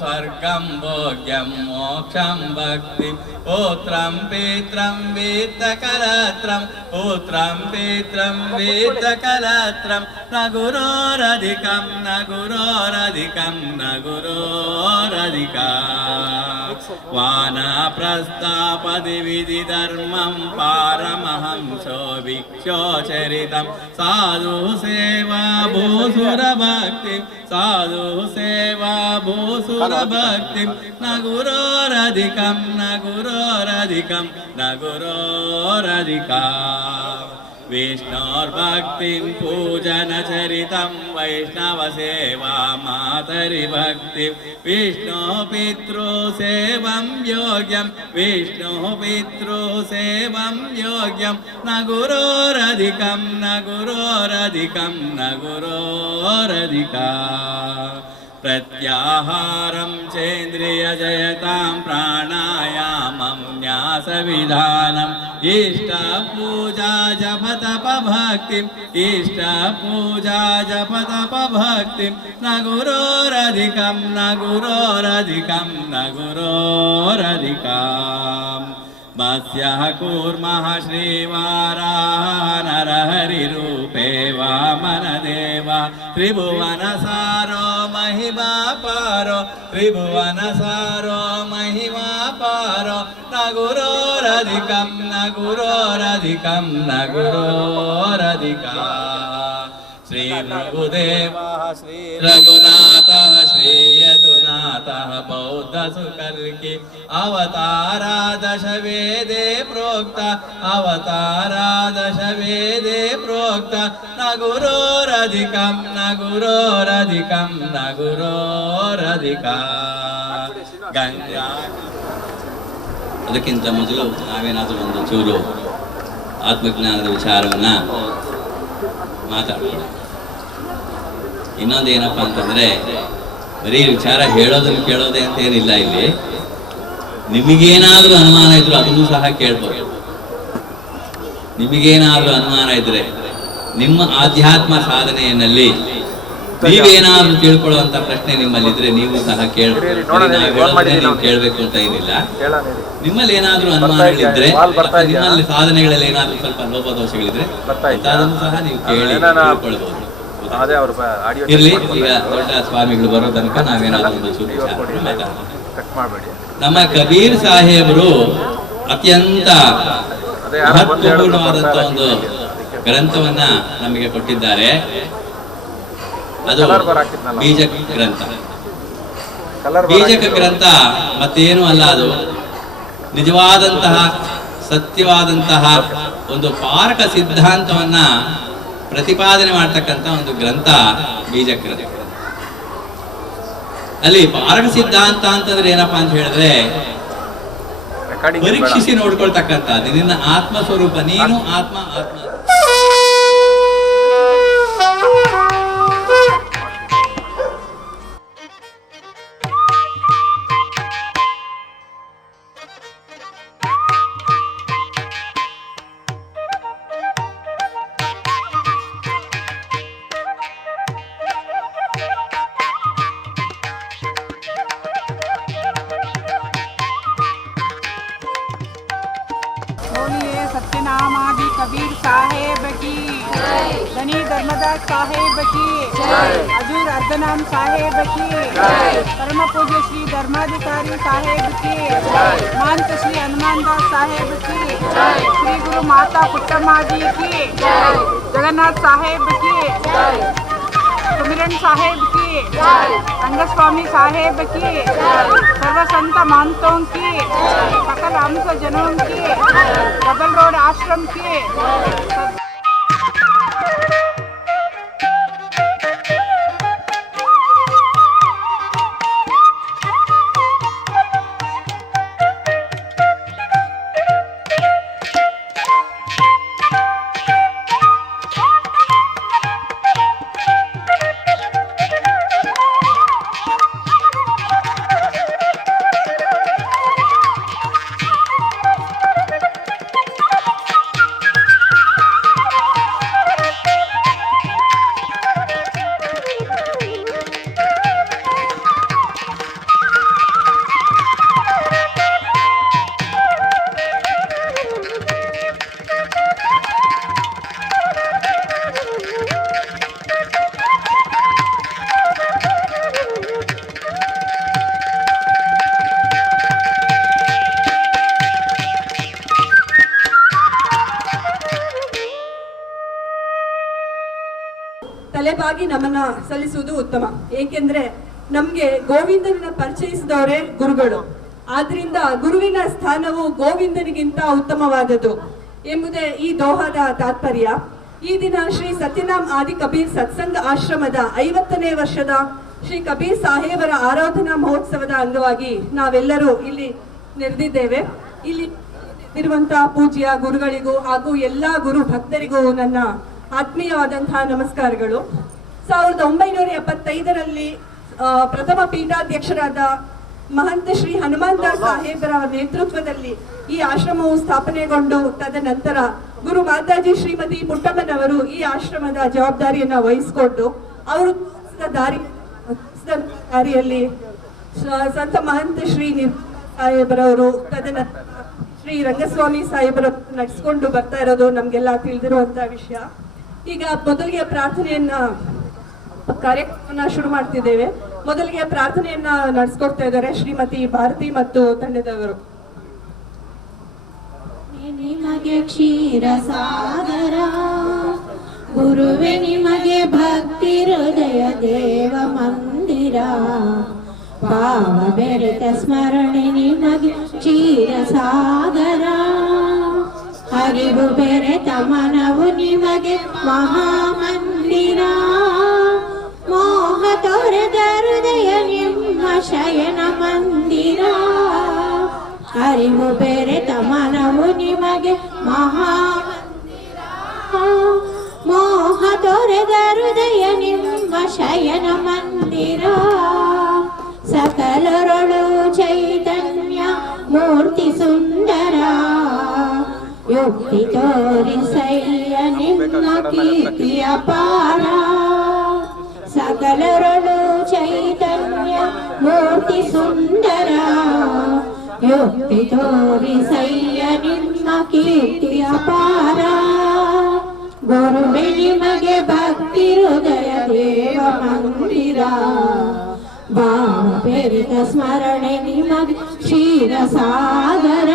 स्वर्गं भोग्यं मोक्षं भक्तिं पुत्रं पित्रं वित्तकलत्रं पुत्रं पित्रं वित्तकलत्रं न गुरोरधिकं न गुरोरधिकं न गुरोरधिकम् वानप्रस्थापदि विधिधर्मं पारमहंसो भिक्षोचरितं साधु सेवा भूसुरभक्तिं साधु सेवा भूसुरभक्तिं न गुरोरधिकं न गुरोरधिकं न गुरोरधिकम् विष्णोर्भक्तिं पूजनचरितं वैष्णवसेवा मातरिभक्तिं विष्णुपितृसेवं योग्यं विष्णुपितृसेवं योग्यं न गुरोरधिकं न गुरोरधिकं न गुरोरधिकम् प्रत्याहारं चेन्द्रियजयतां प्राणायामं न्यासविधानम् इष्टपूजा जपतपभक्तिम् इष्टपूजा जपतपभक्तिं न गुरोरधिकं न गुरोरधिकं न गुरोरधिकम् मत्स्यः कूर्मः श्रीवाराः नरहरिरूपे वामनदेव त्रिभुवनसारो महिमापारो त्रिभुवनसारो महिमापारो न गुरोरधिकं न गुरोरधिकं न गुरोरधिकम् श्री रघुदेवः श्री रघुनाथः श्री यदुनाथः बौद्ध सुकल्कि अवतारा दशवेदे प्रोक्ता अवतारा दशवेदे प्रोक्ता न गुरोरधिकं न गुरोरधिकं न गुरोरधिकम् गंगा ಅದಕ್ಕಿಂತ ಮೊದಲು ನಾವೇನಾದರೂ ಒಂದು ಚೂರು ಆತ್ಮಜ್ಞಾನದ ವಿಚಾರವನ್ನ ಮಾತಾಡ್ಕೊಳ್ಳೋಣ. ಇನ್ನೊಂದು ಏನಪ್ಪ ಅಂತಂದ್ರೆ ಬರೀ ವಿಚಾರ ಹೇಳೋದನ್ನು ಕೇಳೋದೇ ಅಂತ ಏನಿಲ್ಲ. ಇಲ್ಲಿ ನಿಮಗೇನಾದ್ರೂ ಅನುಮಾನ ಇದ್ರು ಅದನ್ನು ಸಹ ಕೇಳ್ಬೋದು. ನಿಮಗೇನಾದ್ರೂ ಅನುಮಾನ ಇದ್ರೆ ನಿಮ್ಮ ಆಧ್ಯಾತ್ಮ ಸಾಧನೆಯಲ್ಲಿ ನೀವೇನಾದ್ರೂ ತಿಳ್ಕೊಳ್ಳುವಂತ ಪ್ರಶ್ನೆ ನಿಮ್ಮಲ್ಲಿದ್ರೆ ನೀವು ಸಹ ನೀವು ಕೇಳಬೇಕು ಅಂತ ಏನಿಲ್ಲ. ನಿಮ್ಮಲ್ಲಿ ಏನಾದ್ರೂ ಅನುಮಾನಗಳಿದ್ರೆ ನಿಮ್ಮಲ್ಲಿ ಸಾಧನೆಗಳಲ್ಲಿ ಏನಾದ್ರೂ ಸ್ವಲ್ಪ ಲೋಪದೋಷಗಳಿದ್ರೆ ಅದನ್ನು ಸಹ ನೀವು ಕೇಳಿ ತಿಳ್ಕೊಳ್ಬಹುದು. ಇರ್ಲಿ, ಈಗ ದೊಡ್ಡ ಸ್ವಾಮಿಗಳು ಬರೋ ತನಕ ನಾವೇನಾದ್ರೂ ಒಂದು ಸೂಚನೆ ಮಾತಾಡೋಣ. ನಮ್ಮ ಕಬೀರ್ ಸಾಹೇಬರು ಅತ್ಯಂತ ಮಹತ್ವಪೂರ್ಣವಾದಂತ ಒಂದು ಗ್ರಂಥವನ್ನ ನಮಗೆ ಕೊಟ್ಟಿದ್ದಾರೆ. ಅದು ಬೀಜಕ ಗ್ರಂಥ. ಬೀಜಕ ಗ್ರಂಥ ಮತ್ತೇನು ಅಲ್ಲ, ಅದು ನಿಜವಾದಂತಹ ಸತ್ಯವಾದಂತಹ ಒಂದು ಪಾರಕ ಸಿದ್ಧಾಂತವನ್ನ ಪ್ರತಿಪಾದನೆ ಮಾಡ್ತಕ್ಕಂಥ ಒಂದು ಗ್ರಂಥ ಬೀಜಕ ಗ್ರಂಥ. ಅಲ್ಲಿ ಪಾರಕ ಸಿದ್ಧಾಂತ ಅಂತಂದ್ರೆ ಏನಪ್ಪಾ ಅಂತ ಹೇಳಿದ್ರೆ ಪರೀಕ್ಷಿಸಿ ನೋಡ್ಕೊಳ್ತಕ್ಕಂಥ ನಿನ್ನ ಆತ್ಮ ಸ್ವರೂಪ, ನೀನು ಆತ್ಮ ಆತ್ಮ सत्यनामादि कबीर साहेब की, धनी धर्मदास साहेब की, हजूर अर्धनाम साहेब की, परम पूज्य श्री धर्माधिकारी साहेब की, महंत श्री हनुमान दास साहेब की, श्री गुरु माता पुट्टम्मा जी की, जगन्नाथ साहेब की, सुमिरन साहेब की, रंगस्वामी साहेब की, सर्व संत महंतों की, सकल हंस जनों की, डबल रोड आश्रम की, ನೇರವಾಗಿ ನಮನ ಸಲ್ಲಿಸುವುದು ಉತ್ತಮ. ಏಕೆಂದ್ರೆ ನಮ್ಗೆ ಗೋವಿಂದನ ಪರಿಚಯಿಸಿದವರೇ ಗುರುಗಳು. ಆದ್ರಿಂದ ಗುರುವಿನ ಸ್ಥಾನವು ಗೋವಿಂದನಿಗಿಂತ ಉತ್ತಮವಾದದ್ದು ಎಂಬುದೇ ಈ ದೋಹದ ತಾತ್ಪರ್ಯ. ಈ ದಿನ ಶ್ರೀ ಸತ್ಯನಾಮ್ ಆದಿ ಕಬೀರ್ ಸತ್ಸಂಗ ಆಶ್ರಮದ 50ನೇ ವರ್ಷದ ಶ್ರೀ ಕಬೀರ್ ಸಾಹೇಬರ ಆರಾಧನಾ ಮಹೋತ್ಸವದ ಅಂಗವಾಗಿ ನಾವೆಲ್ಲರೂ ಇಲ್ಲಿ ನೆರೆದಿದ್ದೇವೆ. ಇಲ್ಲಿ ಇರುವಂತಹ ಪೂಜ್ಯ ಗುರುಗಳಿಗೂ ಹಾಗೂ ಎಲ್ಲಾ ಗುರು ಭಕ್ತರಿಗೂ ನನ್ನ ಆತ್ಮೀಯವಾದಂತಹ ನಮಸ್ಕಾರಗಳು. 1975ರಲ್ಲಿ ಪ್ರಥಮ ಪೀಠಾಧ್ಯಕ್ಷರಾದ ಮಹಂತ ಶ್ರೀ ಹನುಮಾನ್ ದಾಸ್ ಸಾಹೇಬರ ನೇತೃತ್ವದಲ್ಲಿ ಈ ಆಶ್ರಮವು ಸ್ಥಾಪನೆಗೊಂಡು ತದನಂತರ ಗುರು ಮಾತಾಜಿ ಶ್ರೀಮತಿ ಪುಟ್ಟಮ್ಮನವರು ಈ ಆಶ್ರಮದ ಜವಾಬ್ದಾರಿಯನ್ನ ವಹಿಸಿಕೊಂಡು ಅವರು ದಾರಿಯಲ್ಲಿ ಸಂತ ಮಹಂತ ಶ್ರೀ ಸಾಹೇಬರವರು ತದನಂತರ ಶ್ರೀ ರಂಗಸ್ವಾಮಿ ಸಾಹೇಬರು ನಡೆಸ್ಕೊಂಡು ಬರ್ತಾ ಇರೋದು ನಮ್ಗೆಲ್ಲ ತಿಳಿದಿರುವಂತಹ ವಿಷಯ. ಈಗ ಮೊದಲಿಗೆ ಪ್ರಾರ್ಥನೆಯನ್ನ ಕಾರ್ಯಕ್ರಮನ ಶುರು ಮಾಡ್ತಿದ್ದೇವೆ. ಮೊದಲಿಗೆ ಪ್ರಾರ್ಥನೆಯನ್ನ ನಡೆಸ್ಕೊಡ್ತಾ ಇದ್ದಾರೆ ಶ್ರೀಮತಿ ಭಾರತಿ ಮತ್ತು ತಂಡದವರು. ನಿಮಗೆ ಕ್ಷೀರ ಸಾಗರ ಗುರುವೆ ನಿಮಗೆ ಭಕ್ತಿ ಹೃದಯ ದೇವ ಮಂದಿರ ಭಾವ ಬೆರೆತ ಸ್ಮರಣೆ ನಿಮಗೆ ಕ್ಷೀರ ಸಾಗರ ಅರಿವು ಬೆರೆತ ಮನವು ನಿಮಗೆ ಮಹಾಮಂದಿರ ಮೋಹ ತೊರೆದ ಹೃದಯ ನಿಮ್ಮ ಶಯನ ಮಂದಿರ ಅರಿವು ಬೆರೆತ ಮನವು ನಿಮಗೆ ಮಹಾಮಂದಿರ ಮೋಹ ತೊರೆದ ಹೃದಯ ನಿಮ್ಮ ಶಯನ ಮಂದಿರ ಸಕಲರೊಳು ಚೈತನ್ಯ ಮೂರ್ತಿ ಸುಂದರ ಯುಕ್ತಿ ತೋರಿಸಯ್ಯ ನಿಮ್ಮ ಕೀರ್ತಿಯ ಪಾರ ಸಕಲರೊಳು ಚೈತನ್ಯ ಮೂರ್ತಿ ಸುಂದರ ಯುಕ್ತಿ ತೋರಿಸಯ್ಯ ನಿಮ್ಮ ಕೀರ್ತಿಯ ಪಾರ ಗುರುವೆ ನಿಮಗೆ ಭಕ್ತಿ ಹೃದಯ ದೇವ ಮಂದಿರ ಭಾವ ಬೆರೆತ ಸ್ಮರಣೆ ನಿಮಗೆ ಕ್ಷೀರ ಸಾಗರ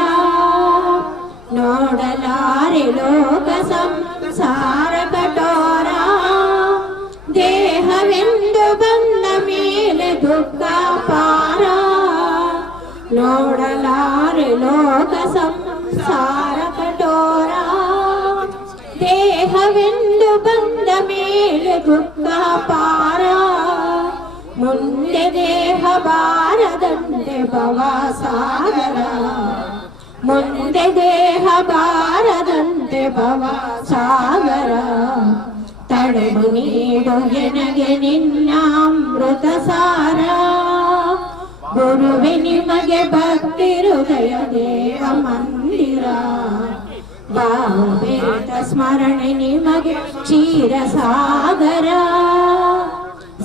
ನೋಡಲಾರೆ ಲೋಕ ಸಂಸಾರ ಕಠೋರ ದೇಹವೆಂದು ಬಂದ ಮೇಲೆ ದುಃಖ ಪಾರ ನೋಡಲಾರೆ ಲೋಕ ಸಂಸಾರ ಕಠೋರ ದೇಹವೆಂದು ಬಂದ ಮೇಲೆ ದುಃಖ ಪಾರ ಮುಂದೆ ದೇಹ ಬಾರದಂತೆ ಭವ ಸಾಗರ ಮುಂದೆ ದೇಹ ಬಾರದಂತೆ ಭವ ಸಾಗರ ತಡೆದು ನೀಡು ಎನಗೆ ನಿನ್ನಾಮೃತ ಸಾರ ಗುರುವೆ ನಿಮಗೆ ಭಕ್ತಿ ಹೃದಯ ದೇವ ಮಂದಿರ ಭಾವ ಬೆರೆತ ಸ್ಮರಣೆ ನಿಮಗೆ ಕ್ಷೀರ ಸಾಗರ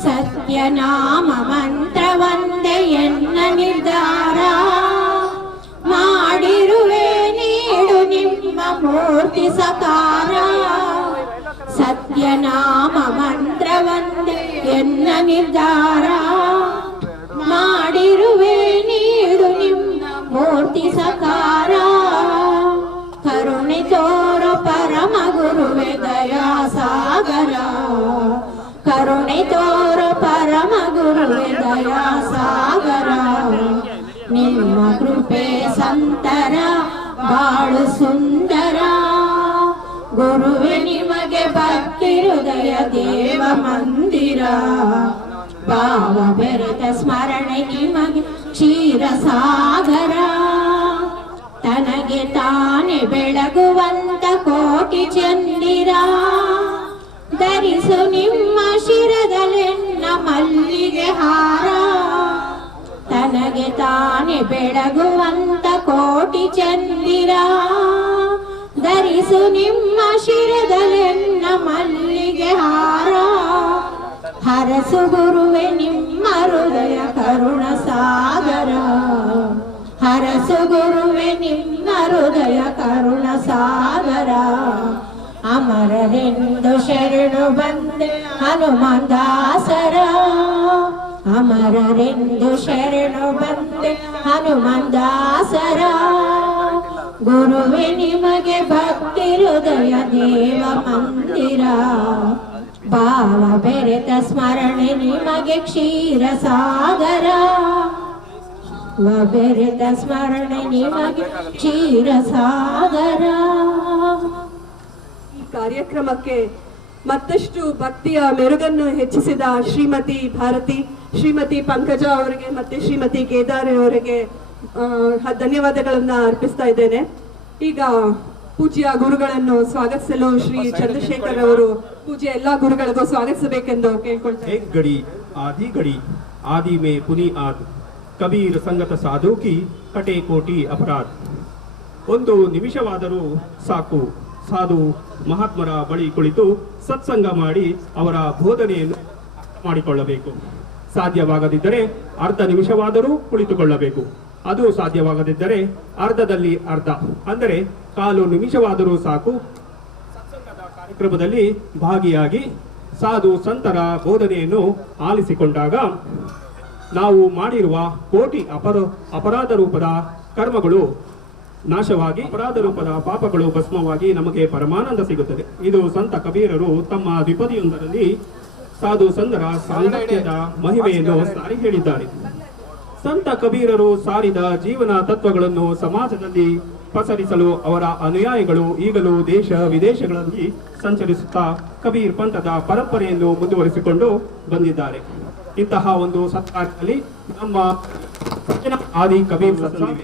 ಸತ್ಯನಾಮ ಮಂತ್ರ ಒಂದೇ ಎನ್ನ ನಿರ್ಧಾರ ಮಾಡಿರುವೆ ನೀಡು ನಿಮ್ಮ ಮೂರ್ತಿ ಸಕಾರ ಸತ್ಯನಾಮ ಮಂತ್ರ ಒಂದೇ ಎನ್ನ ನಿರ್ಧಾರ ಮಾಡಿರುವೆ ನೀಡು ನಿಮ್ಮ ಮೂರ್ತಿ ಸಕಾರ ಕರುಣೆ ತೋರು ಪರಮ ಗುರುವೆ ದಯಾ ಸಾಗರ ಕರುಣೆ ತೋರು ಪರಮ ಗುರುವೆ ದಯಾ ಸಾಗರ ನಿಮ್ಮ ಕೃಪೆ ಸಂತರ ಬಾಳು ಸುಂದರ ಗುರುವೆ ನಿಮಗೆ ಭಕ್ತಿ ಹೃದಯ ದೇವ ಮಂದಿರ ಭಾವ ಬೆರೆತ ಸ್ಮರಣೆ ನಿಮಗೆ ಕ್ಷೀರ ಸಾಗರ ತನಗೆ ತಾನೆ ಬೆಳಗುವಂತ ಕೋಟಿ ಚಂದಿರ ಧರಿಸು ನಿಮ್ಮ ಶಿರದಲೆನ್ನ ಮಲ್ಲಿಗೆ ಹಾರ ತನಗೆ ತಾನೆ ಬೆಳಗುವಂತ ಕೋಟಿ ಚಂದಿರ ಧರಿಸು ನಿಮ್ಮ ಶಿರದಲೆನ್ನ ಮಲ್ಲಿಗೆ ಹಾರ ಹರಸು ಗುರುವೆ ನಿಮ್ಮ ಹೃದಯ ಕರುಣ ಸಾಗರ ಹರಸು ಗುರುವೆ ನಿಮ್ಮ ಹೃದಯ ಕರುಣ ಸಾಗರ ಅಮರರೆಂದು ಶರಣು ಬಂದೆ ಹನುಮಾನ್ ದಾಸರ ಅಮರರೆಂದು ಶರಣು ಬಂದೆ ಹನುಮಾನ್ ದಾಸರ ಗುರುವೆ ನಿಮಗೆ ಭಕ್ತಿ ಹೃದಯ ದೇವ ಮಂದಿರ ಭಾವ ಬೆರೆತ ಸ್ಮರಣೆ ನಿಮಗೆ ಕ್ಷೀರ ಸಾಗರ ಬೆರೆತ ಸ್ಮರಣೆ ನಿಮಗೆ ಕ್ಷೀರ ಸಾಗರ. ಈ ಕಾರ್ಯಕ್ರಮಕ್ಕೆ ಮತ್ತಷ್ಟು ಭಕ್ತಿಯ ಮೆರುಗನ್ನು ಹೆಚ್ಚಿಸಿದ ಶ್ರೀಮತಿ ಭಾರತಿ, ಶ್ರೀಮತಿ ಪಂಕಜ ಅವರಿಗೆ ಮತ್ತೆ ಶ್ರೀಮತಿ ಕೇದಾರ್ ಅವರಿಗೆ ಧನ್ಯವಾದಗಳನ್ನ ಅರ್ಪಿಸ್ತಾ ಇದ್ದೇನೆ. ಈಗ ಪೂಜ್ಯ ಗುರುಗಳನ್ನು ಸ್ವಾಗತಿಸಲು ಶ್ರೀ ಚಂದ್ರಶೇಖರ್ ಅವರು ಪೂಜ್ಯ ಎಲ್ಲಾ ಗುರುಗಳಿಗೂ ಸ್ವಾಗತಿಸಬೇಕೆಂದು ಕೇಳ್ಕೊಳ್ತಾರೆ. एक घड़ी आधी घड़ी आदि में पुनी आद ಕಬೀರ್ ಸಂಗತ ಸಾಧು ಕಿ ಕಟೆ ಕೋಟಿ ಅಪರಾಧ. ಒಂದು ನಿಮಿಷವಾದರೂ ಸಾಕು ಸಾಧು ಮಹಾತ್ಮರ ಬಳಿ ಕುಳಿತು ಸತ್ಸಂಗ ಮಾಡಿ ಅವರ ಬೋಧನೆಯನ್ನು ಮಾಡಿಕೊಳ್ಳಬೇಕು. ಸಾಧ್ಯವಾಗದಿದ್ದರೆ ಅರ್ಧ ನಿಮಿಷವಾದರೂ ಕುಳಿತುಕೊಳ್ಳಬೇಕು. ಅದು ಸಾಧ್ಯವಾಗದಿದ್ದರೆ ಅರ್ಧದಲ್ಲಿ ಅರ್ಧ ಅಂದರೆ ಕಾಲು ನಿಮಿಷವಾದರೂ ಸಾಕು ಸತ್ಸಂಗದ ಕಾರ್ಯಕ್ರಮದಲ್ಲಿ ಭಾಗಿಯಾಗಿ ಸಾಧು ಸಂತರ ಬೋಧನೆಯನ್ನು ಆಲಿಸಿಕೊಂಡಾಗ ನಾವು ಮಾಡಿರುವ ಕೋಟಿ ಅಪರಾಧ ರೂಪದ ಕರ್ಮಗಳು ನಾಶವಾಗಿ ಅಪರಾಧ ರೂಪದ ಪಾಪಗಳು ಭಸ್ಮವಾಗಿ ನಮಗೆ ಪರಮಾನಂದ ಸಿಗುತ್ತದೆ. ಇದು ಸಂತ ಕಬೀರರು ತಮ್ಮ ದ್ವಿಪದಿಯೊಂದರಲ್ಲಿ ಸಾಧು ಸಂತರ ಸಾಂಗತ್ಯದ ಮಹಿಮೆಯನ್ನು ಸಾರಿ ಹೇಳಿದ್ದಾರೆ. ಸಂತ ಕಬೀರರು ಸಾರಿದ ಜೀವನ ತತ್ವಗಳನ್ನು ಸಮಾಜದಲ್ಲಿ ಪಸರಿಸಲು ಅವರ ಅನುಯಾಯಿಗಳು ಈಗಲೂ ದೇಶ ವಿದೇಶಗಳಲ್ಲಿ ಸಂಚರಿಸುತ್ತಾ ಕಬೀರ್ ಪಂಥದ ಪರಂಪರೆಯನ್ನು ಮುಂದುವರಿಸಿಕೊಂಡು ಬಂದಿದ್ದಾರೆ. ಇಂತಹ ಒಂದು ಸತ್ಕಾರ್ಯದಲ್ಲಿ ನಮ್ಮ ಆದಿ ಕಬೀರ್ ಸತ್ಸಂಗ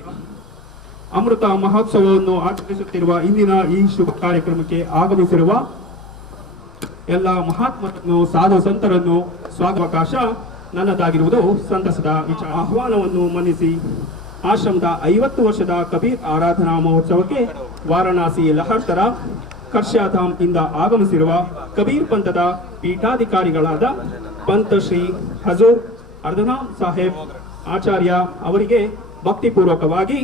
ಅಮೃತ ಮಹೋತ್ಸವವನ್ನು ಆಚರಿಸುತ್ತಿರುವ ಇಂದಿನ ಈ ಶುಭ ಕಾರ್ಯಕ್ರಮಕ್ಕೆ ಆಗಮಿಸಿರುವ ಎಲ್ಲ ಮಹಾತ್ಮರನ್ನು ಸಾಧು ಸಂತರನ್ನು ಸ್ವಾಗತಾವಕಾಶ ನನ್ನದಾಗಿರುವುದು ಸಂತಸದ ವಿಚಾರ. ಆಹ್ವಾನವನ್ನು ಮನ್ನಿಸಿ ಆಶ್ರಮದ 50 ವರ್ಷದ ಕಬೀರ್ ಆರಾಧನಾ ಮಹೋತ್ಸವಕ್ಕೆ ವಾರಣಾಸಿ ಲಹರ್ತರ ಕರ್ಷಾಧಾಮ್ ಇಂದ ಆಗಮಿಸಿರುವ ಕಬೀರ್ ಪಂಥದ ಪೀಠಾಧಿಕಾರಿಗಳಾದ ಪಂತ್ ಶ್ರೀ ಹಜೂರ್ ಅರ್ಧನಾಮ್ ಸಾಹೇಬ್ ಆಚಾರ್ಯ ಅವರಿಗೆ ಭಕ್ತಿಪೂರ್ವಕವಾಗಿ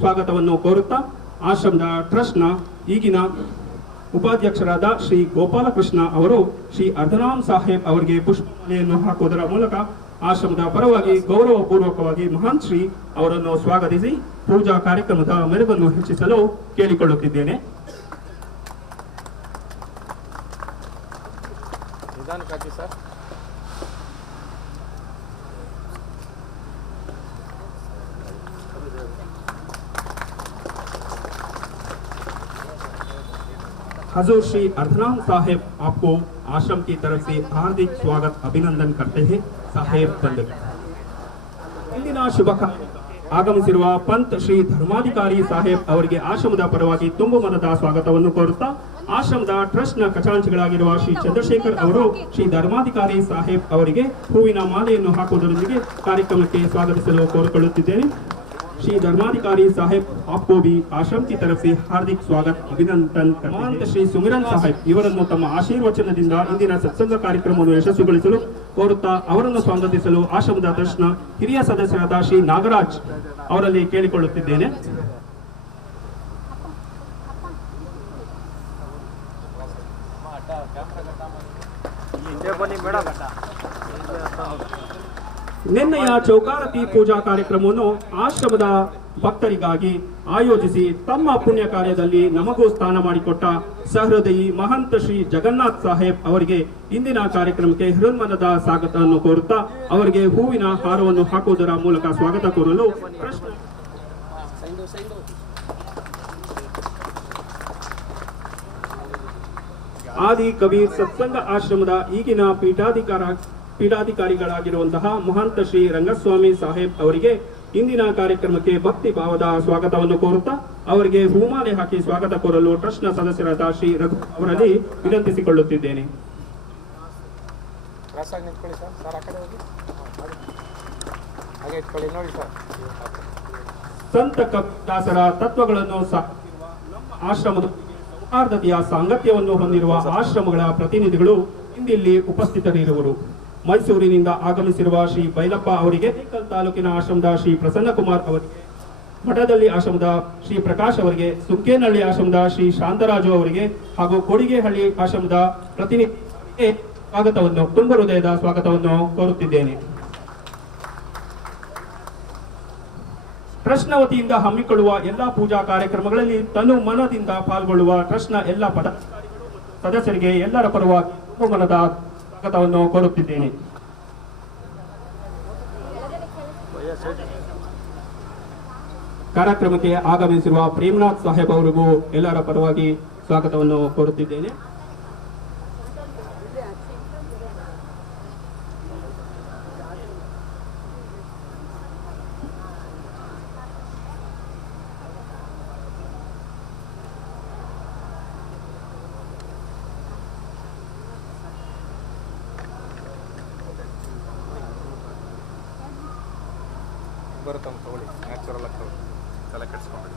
ಸ್ವಾಗತವನ್ನು ಕೋರುತ್ತಾ ಆಶ್ರಮದ ಟ್ರಸ್ಟ್ನ ಈಗಿನ ಉಪಾಧ್ಯಕ್ಷರಾದ ಶ್ರೀ ಗೋಪಾಲಕೃಷ್ಣ ಅವರು ಶ್ರೀ ಅರ್ಧನಾಮ್ ಸಾಹೇಬ್ ಅವರಿಗೆ ಪುಷ್ಪಮಾಲೆಯನ್ನು ಹಾಕುವುದರ ಮೂಲಕ ಆಶ್ರಮದ ಪರವಾಗಿ ಗೌರವಪೂರ್ವಕವಾಗಿ ಮಹಾನ್ ಶ್ರೀ ಅವರನ್ನು ಸ್ವಾಗತಿಸಿ ಪೂಜಾ ಕಾರ್ಯಕ್ರಮದ ಮೆರುಗನ್ನು ಹೆಚ್ಚಿಸಲು ಕೇಳಿಕೊಳ್ಳುತ್ತಿದ್ದೇನೆ. हजूर श्री अर्धनाम साहेब आपको आश्रम की तरफ से हार्दिक स्वागत अभिनंदन करते हैं. साहेब बंद ಇಂದಿನ ಶುಭ ಆಗಮಿಸಿರುವ ಪಂತ್ ಶ್ರೀ ಧರ್ಮಾಧಿಕಾರಿ ಸಾಹೇಬ್ ಅವರಿಗೆ ಆಶ್ರಮದ ಪರವಾಗಿ ತುಂಬು ಮನದ ಸ್ವಾಗತವನ್ನು ಕೋರುತ್ತಾ ಆಶ್ರಮದ ಟ್ರಸ್ಟ್ನ ಖಜಾಂಚಿಗಳಾಗಿರುವ ಶ್ರೀ ಚಂದ್ರಶೇಖರ್ ಅವರು ಶ್ರೀ ಧರ್ಮಾಧಿಕಾರಿ ಸಾಹೇಬ್ ಅವರಿಗೆ ಹೂವಿನ ಮಾಲೆಯನ್ನು ಹಾಕುವುದರೊಂದಿಗೆ ಕಾರ್ಯಕ್ರಮಕ್ಕೆ ಸ್ವಾಗತಿಸಲು ಕೋರಿಕೊಳ್ಳುತ್ತಿದ್ದೇನೆ. श्री धर्माधिकारी साहेब आपको भी आश्रम की तरफ से हार्दिक स्वागत अभिनंदन महंत श्री सुमिरन साहेब ಇವರನ್ನು ತಮ್ಮ ಆಶೀರ್ವಚನದಿಂದ ಇಂದಿನ ಸತ್ಸಂಗ ಕಾರ್ಯಕ್ರಮವನ್ನು ಯಶಸ್ವಿಗೊಳಿಸಲು ಕೋರುತ್ತಾ ಅವರನ್ನು ಸ್ವಾಗತಿಸಲು ಆಶ್ರಮದ ಟ್ರಸ್ಟ್ನ ಹಿರಿಯ ಸದಸ್ಯರಾದ ಶ್ರೀ ನಾಗರಾಜ್ ಅವರಲ್ಲಿ ಕೇಳಿಕೊಳ್ಳುತ್ತಿದ್ದೇನೆ. ನಿನ್ನೆಯ ಚೌಕಾರತಿ ಪೂಜಾ ಕಾರ್ಯಕ್ರಮವನ್ನು ಆಶ್ರಮದ ಭಕ್ತರಿಗಾಗಿ ಆಯೋಜಿಸಿ ತಮ್ಮ ಪುಣ್ಯ ಕಾರ್ಯದಲ್ಲಿ ನಮಗೂ ಸ್ಥಾನ ಮಾಡಿಕೊಟ್ಟ ಸಹೃದಯಿ ಮಹಂತ ಶ್ರೀ ಜಗನ್ನಾಥ್ ಸಾಹೇಬ್ ಅವರಿಗೆ ಇಂದಿನ ಕಾರ್ಯಕ್ರಮಕ್ಕೆ ಹೃನ್ಮನದ ಸ್ವಾಗತವನ್ನು ಕೋರುತ್ತಾ ಅವರಿಗೆ ಹೂವಿನ ಹಾರವನ್ನು ಹಾಕುವುದರ ಮೂಲಕ ಸ್ವಾಗತ ಕೋರಲು ಆದಿ ಕಬೀರ್ ಸತ್ಸಂಗ ಆಶ್ರಮದ ಈಗಿನ ಪೀಠಾಧಿಕಾರಿಗಳಾಗಿರುವಂತಹ ಮಹಂತ ಶ್ರೀ ರಂಗಸ್ವಾಮಿ ಸಾಹೇಬ್ ಅವರಿಗೆ ಇಂದಿನ ಕಾರ್ಯಕ್ರಮಕ್ಕೆ ಭಕ್ತಿ ಭಾವದ ಸ್ವಾಗತವನ್ನು ಕೋರುತ್ತಾ ಅವರಿಗೆ ಹೂಮಾಲೆ ಹಾಕಿ ಸ್ವಾಗತ ಕೋರಲು ಟ್ರಸ್ಟ್ನ ಸದಸ್ಯರಾದ ಶ್ರೀ ರಘು ಅವರಲ್ಲಿ ವಿನಂತಿಸಿಕೊಳ್ಳುತ್ತಿದ್ದೇನೆ. ಸಂತ ಕಬೀರದಾಸರ ತತ್ವಗಳನ್ನು ನಮ್ಮ ಆಶ್ರಮದ ಸೌಹಾರ್ದತೆಯ ಸಾಂಗತ್ಯವನ್ನು ಹೊಂದಿರುವ ಆಶ್ರಮಗಳ ಪ್ರತಿನಿಧಿಗಳು ಇಂದಿಲ್ಲಿ ಉಪಸ್ಥಿತರಿರುವರು. ಮೈಸೂರಿನಿಂದ ಆಗಮಿಸಿರುವ ಶ್ರೀ ಬೈಲಪ್ಪ ಅವರಿಗೆ ತಾಲೂಕಿನ ಆಶ್ರಮದ ಶ್ರೀ ಪ್ರಸನ್ನ ಕುಮಾರ್ ಅವರಿಗೆ, ಮಠದಲ್ಲಿ ಆಶ್ರಮದ ಶ್ರೀ ಪ್ರಕಾಶ್ ಅವರಿಗೆ, ಸುಕ್ಕೇನಹಳ್ಳಿ ಆಶ್ರಮದ ಶ್ರೀ ಶಾಂತರಾಜು ಅವರಿಗೆ ಹಾಗೂ ಕೊಡಿಗೆಹಳ್ಳಿ ಆಶ್ರಮದ ಪ್ರತಿನಿಧಿಗೆ ಸ್ವಾಗತವನ್ನು ತುಂಬ ಹೃದಯದ ಸ್ವಾಗತವನ್ನು ಕೋರುತ್ತಿದ್ದೇನೆ. ಟ್ರಸ್ಟ್ನ ವತಿಯಿಂದ ಹಮ್ಮಿಕೊಳ್ಳುವ ಎಲ್ಲಾ ಪೂಜಾ ಕಾರ್ಯಕ್ರಮಗಳಲ್ಲಿ ತನು ಮನದಿಂದ ಪಾಲ್ಗೊಳ್ಳುವ ಟ್ರಸ್ಟ್ನ ಎಲ್ಲ ಪದಾಧಿಕಾರಿಗಳು ಸದಸ್ಯರಿಗೆ ಎಲ್ಲರ ಪರವಾಗಿ ಮನದ ಸ್ವಾಗತವನ್ನು ಕೋರುತ್ತಿದ್ದೇನೆ. ಕಾರ್ಯಕ್ರಮಕ್ಕೆ ಆಗಮಿಸಿರುವ ಪ್ರೇಮನಾಥ್ ಸಾಹೇಬ್ ಅವರಿಗೂ ಎಲ್ಲರ ಪರವಾಗಿ ಸ್ವಾಗತವನ್ನು ಕೋರುತ್ತಿದ್ದೇನೆ. ಬರುತ್ತಮ್ಮ ತಗೊಳ್ಳಿ, ನ್ಯಾಚುರಲ್ ಆಗ್ತವೆ, ತಲೆ ಕೆಡಿಸ್ಕೊಂಬಿಡಿ.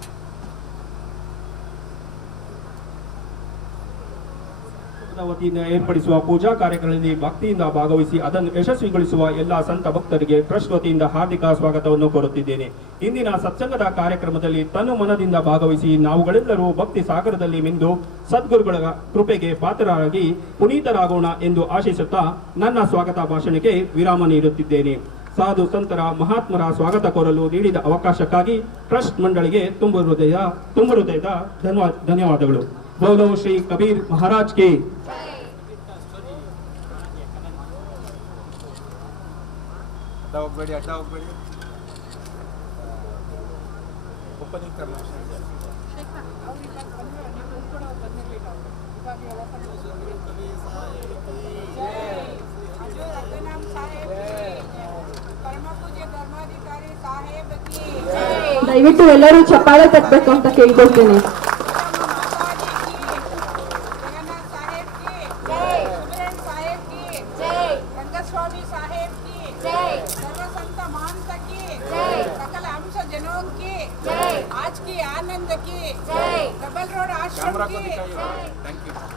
ವತಿಯಿಂದ ಏರ್ಪಡಿಸುವ ಪೂಜಾ ಕಾರ್ಯಗಳಲ್ಲಿ ಭಕ್ತಿಯಿಂದ ಭಾಗವಹಿಸಿ ಅದನ್ನು ಯಶಸ್ವಿಗೊಳಿಸುವ ಎಲ್ಲ ಸಂತ ಭಕ್ತರಿಗೆ ಟ್ರಸ್ಟ್ ವತಿಯಿಂದ ಹಾರ್ದಿಕ ಸ್ವಾಗತವನ್ನು ಕೋರುತ್ತಿದ್ದೇನೆ. ಇಂದಿನ ಸತ್ಸಂಗದ ಕಾರ್ಯಕ್ರಮದಲ್ಲಿ ತನ್ನ ಮನದಿಂದ ಭಾಗವಹಿಸಿ ನಾವುಗಳೆಲ್ಲರೂ ಭಕ್ತಿ ಸಾಗರದಲ್ಲಿ ಮಿಂದು ಸದ್ಗುರುಗಳ ಕೃಪೆಗೆ ಪಾತ್ರರಾಗಿ ಪುನೀತರಾಗೋಣ ಎಂದು ಆಶಿಸುತ್ತಾ ನನ್ನ ಸ್ವಾಗತ ಭಾಷಣಕ್ಕೆ ವಿರಾಮ ನೀಡುತ್ತಿದ್ದೇನೆ. ಸಾಧು ಸಂತರ ಮಹಾತ್ಮರ ಸ್ವಾಗತ ಕೋರಲು ನೀಡಿದ ಅವಕಾಶಕ್ಕಾಗಿ ಟ್ರಸ್ಟ್ ಮಂಡಳಿಗೆ ತುಂಬ ಹೃದಯದ ಧನ್ಯವಾದಗಳು. ಬೋಲೋ ಶ್ರೀ ಕಬೀರ್ ಮಹಾರಾಜ್ ಕೆ. ಅಡ್ಡ ಹೋಗ್ಬೇಡಿ, ಅಡ್ಡ ಹೋಗ್ಬೇಡಿ. ಓಪನಿಂಗ್ ಕರ್ನ ದಯವಿಟ್ಟು ಎಲ್ಲರೂ ಚಪ್ಪಾಳೆ ತಟ್ಟಬೇಕು ಅಂತ ಕೇಳ್ಕೊಳ್ತೇನೆ. रंगस्वामी साहेब की सर्व संत महंत की सकल अंश जनों की आज की आनंद की डबल रोड आश्रम की. Thank you sir.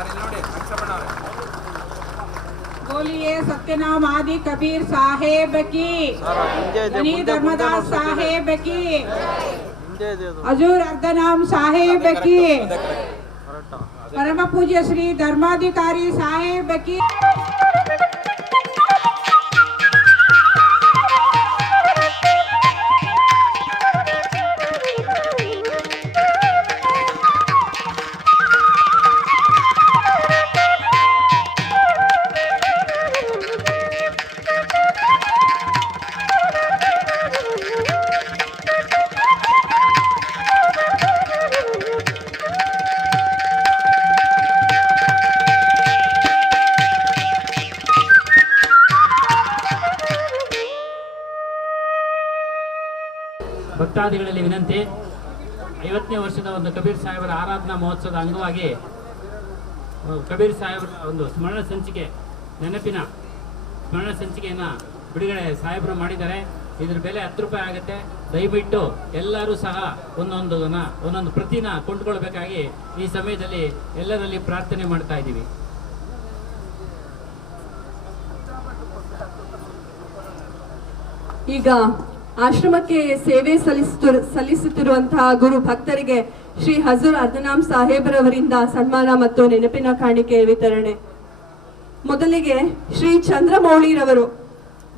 ಇಲ್ಲಿ ನೋಡಿ, ಅಂಶ ಬಣ್ಣವ್ರೆ. बोलिए सत्यनाम आदि कबीर साहेब की, धनी धर्मदास साहेब की, हजूर अर्धनाम साहेब की, परम पूज्य श्री धर्माधिकारी साहेब की. ಭಕ್ತಾದಿಗಳಲ್ಲಿ ವಿನಂತಿ, 50ನೇ ವರ್ಷದ ಒಂದು ಕಬೀರ್ ಸಾಹೇಬರ ಆರಾಧನಾ ಮಹೋತ್ಸವದ ಅಂಗವಾಗಿ ಕಬೀರ್ ಸಾಹೇಬರ ಒಂದು ಸ್ಮರಣ ಸಂಚಿಕೆ, ನೆನಪಿನ ಸ್ಮರಣ ಸಂಚಿಕೆಯನ್ನು ಬಿಡುಗಡೆ ಸಾಹೇಬರು ಮಾಡಿದ್ದಾರೆ. ಇದ್ರ ಬೆಲೆ 10 ರೂಪಾಯಿ ಆಗುತ್ತೆ. ದಯವಿಟ್ಟು ಎಲ್ಲರೂ ಸಹ ಒಂದೊಂದು ಪ್ರತಿನ ಕೊಂಡ್ಕೊಳ್ಬೇಕಾಗಿ ಈ ಸಮಯದಲ್ಲಿ ಎಲ್ಲರಲ್ಲಿ ಪ್ರಾರ್ಥನೆ ಮಾಡ್ತಾ ಇದ್ದೀವಿ. ಈಗ ಆಶ್ರಮಕ್ಕೆ ಸೇವೆ ಸಲ್ಲಿಸುತ್ತಿರುವಂತಹ ಗುರು ಭಕ್ತರಿಗೆ ಶ್ರೀ ಹಜೂರ್ ಅರ್ಧನಾಮ್ ಸಾಹೇಬರವರಿಂದ ಸನ್ಮಾನ ಮತ್ತು ನೆನಪಿನ ಕಾಣಿಕೆ ವಿತರಣೆ. ಮೊದಲಿಗೆ ಶ್ರೀ ಚಂದ್ರಮೌಳಿರವರು,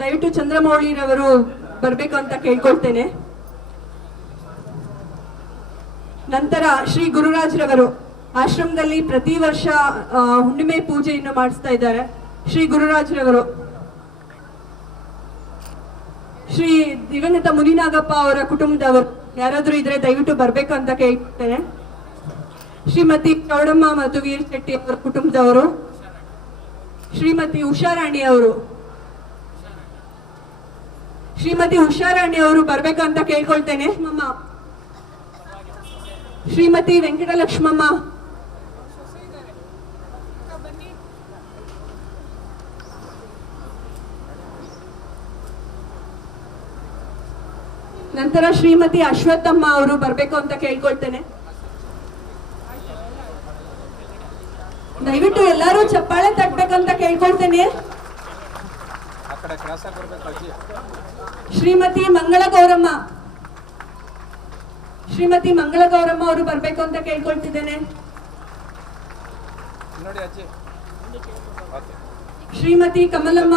ದಯವಿಟ್ಟು ಚಂದ್ರಮೌಳಿರವರು ಬರಬೇಕು ಅಂತ ಕೇಳ್ಕೊಳ್ತೇನೆ. ನಂತರ ಶ್ರೀ ಗುರುರಾಜ್ರವರು ಆಶ್ರಮದಲ್ಲಿ ಪ್ರತಿ ವರ್ಷ ಹುಣ್ಣಿಮೆ ಪೂಜೆಯನ್ನು ಮಾಡಿಸ್ತಾ ಇದ್ದಾರೆ. ಶ್ರೀ ಗುರುರಾಜ್ರವರು, ಶ್ರೀ ದಿವಂಗತ ಮುನಿನಾಗಪ್ಪ ಅವರ ಕುಟುಂಬದವರು ಯಾರಾದ್ರೂ ಇದ್ರೆ ದಯವಿಟ್ಟು ಬರ್ಬೇಕು ಅಂತ ಕೇಳ್ತೇನೆ. ಶ್ರೀಮತಿ ಚೌಡಮ್ಮ ಮತ್ತು ವೀರ್ ಶೆಟ್ಟಿ ಅವರ ಕುಟುಂಬದವರು, ಶ್ರೀಮತಿ ಉಷಾರಾಣಿ ಅವರು ಬರ್ಬೇಕು ಅಂತ ಕೇಳ್ಕೊಳ್ತೇನೆ. ಶ್ರೀಮತಿ ವೆಂಕಟಲಕ್ಷ್ಮಮ್ಮ, ನಂತರ ಶ್ರೀಮತಿ ಅಶ್ವತ್ಥಮ್ಮ ಅವರು ಬರ್ಬೇಕು ಅಂತ ಕೇಳ್ಕೊಳ್ತೇನೆ. ದಯವಿಟ್ಟು ಎಲ್ಲರೂ ಚಪ್ಪಾಳೆ ತಟ್ಟಬೇಕಂತ ಕೇಳ್ಕೊಳ್ತೇನೆ. ಶ್ರೀಮತಿ ಮಂಗಳ ಗೌರಮ್ಮ ಅವರು ಬರ್ಬೇಕು ಅಂತ ಕೇಳ್ಕೊಳ್ತಿದ್ದೇನೆ. ಶ್ರೀಮತಿ ಕಮಲಮ್ಮ,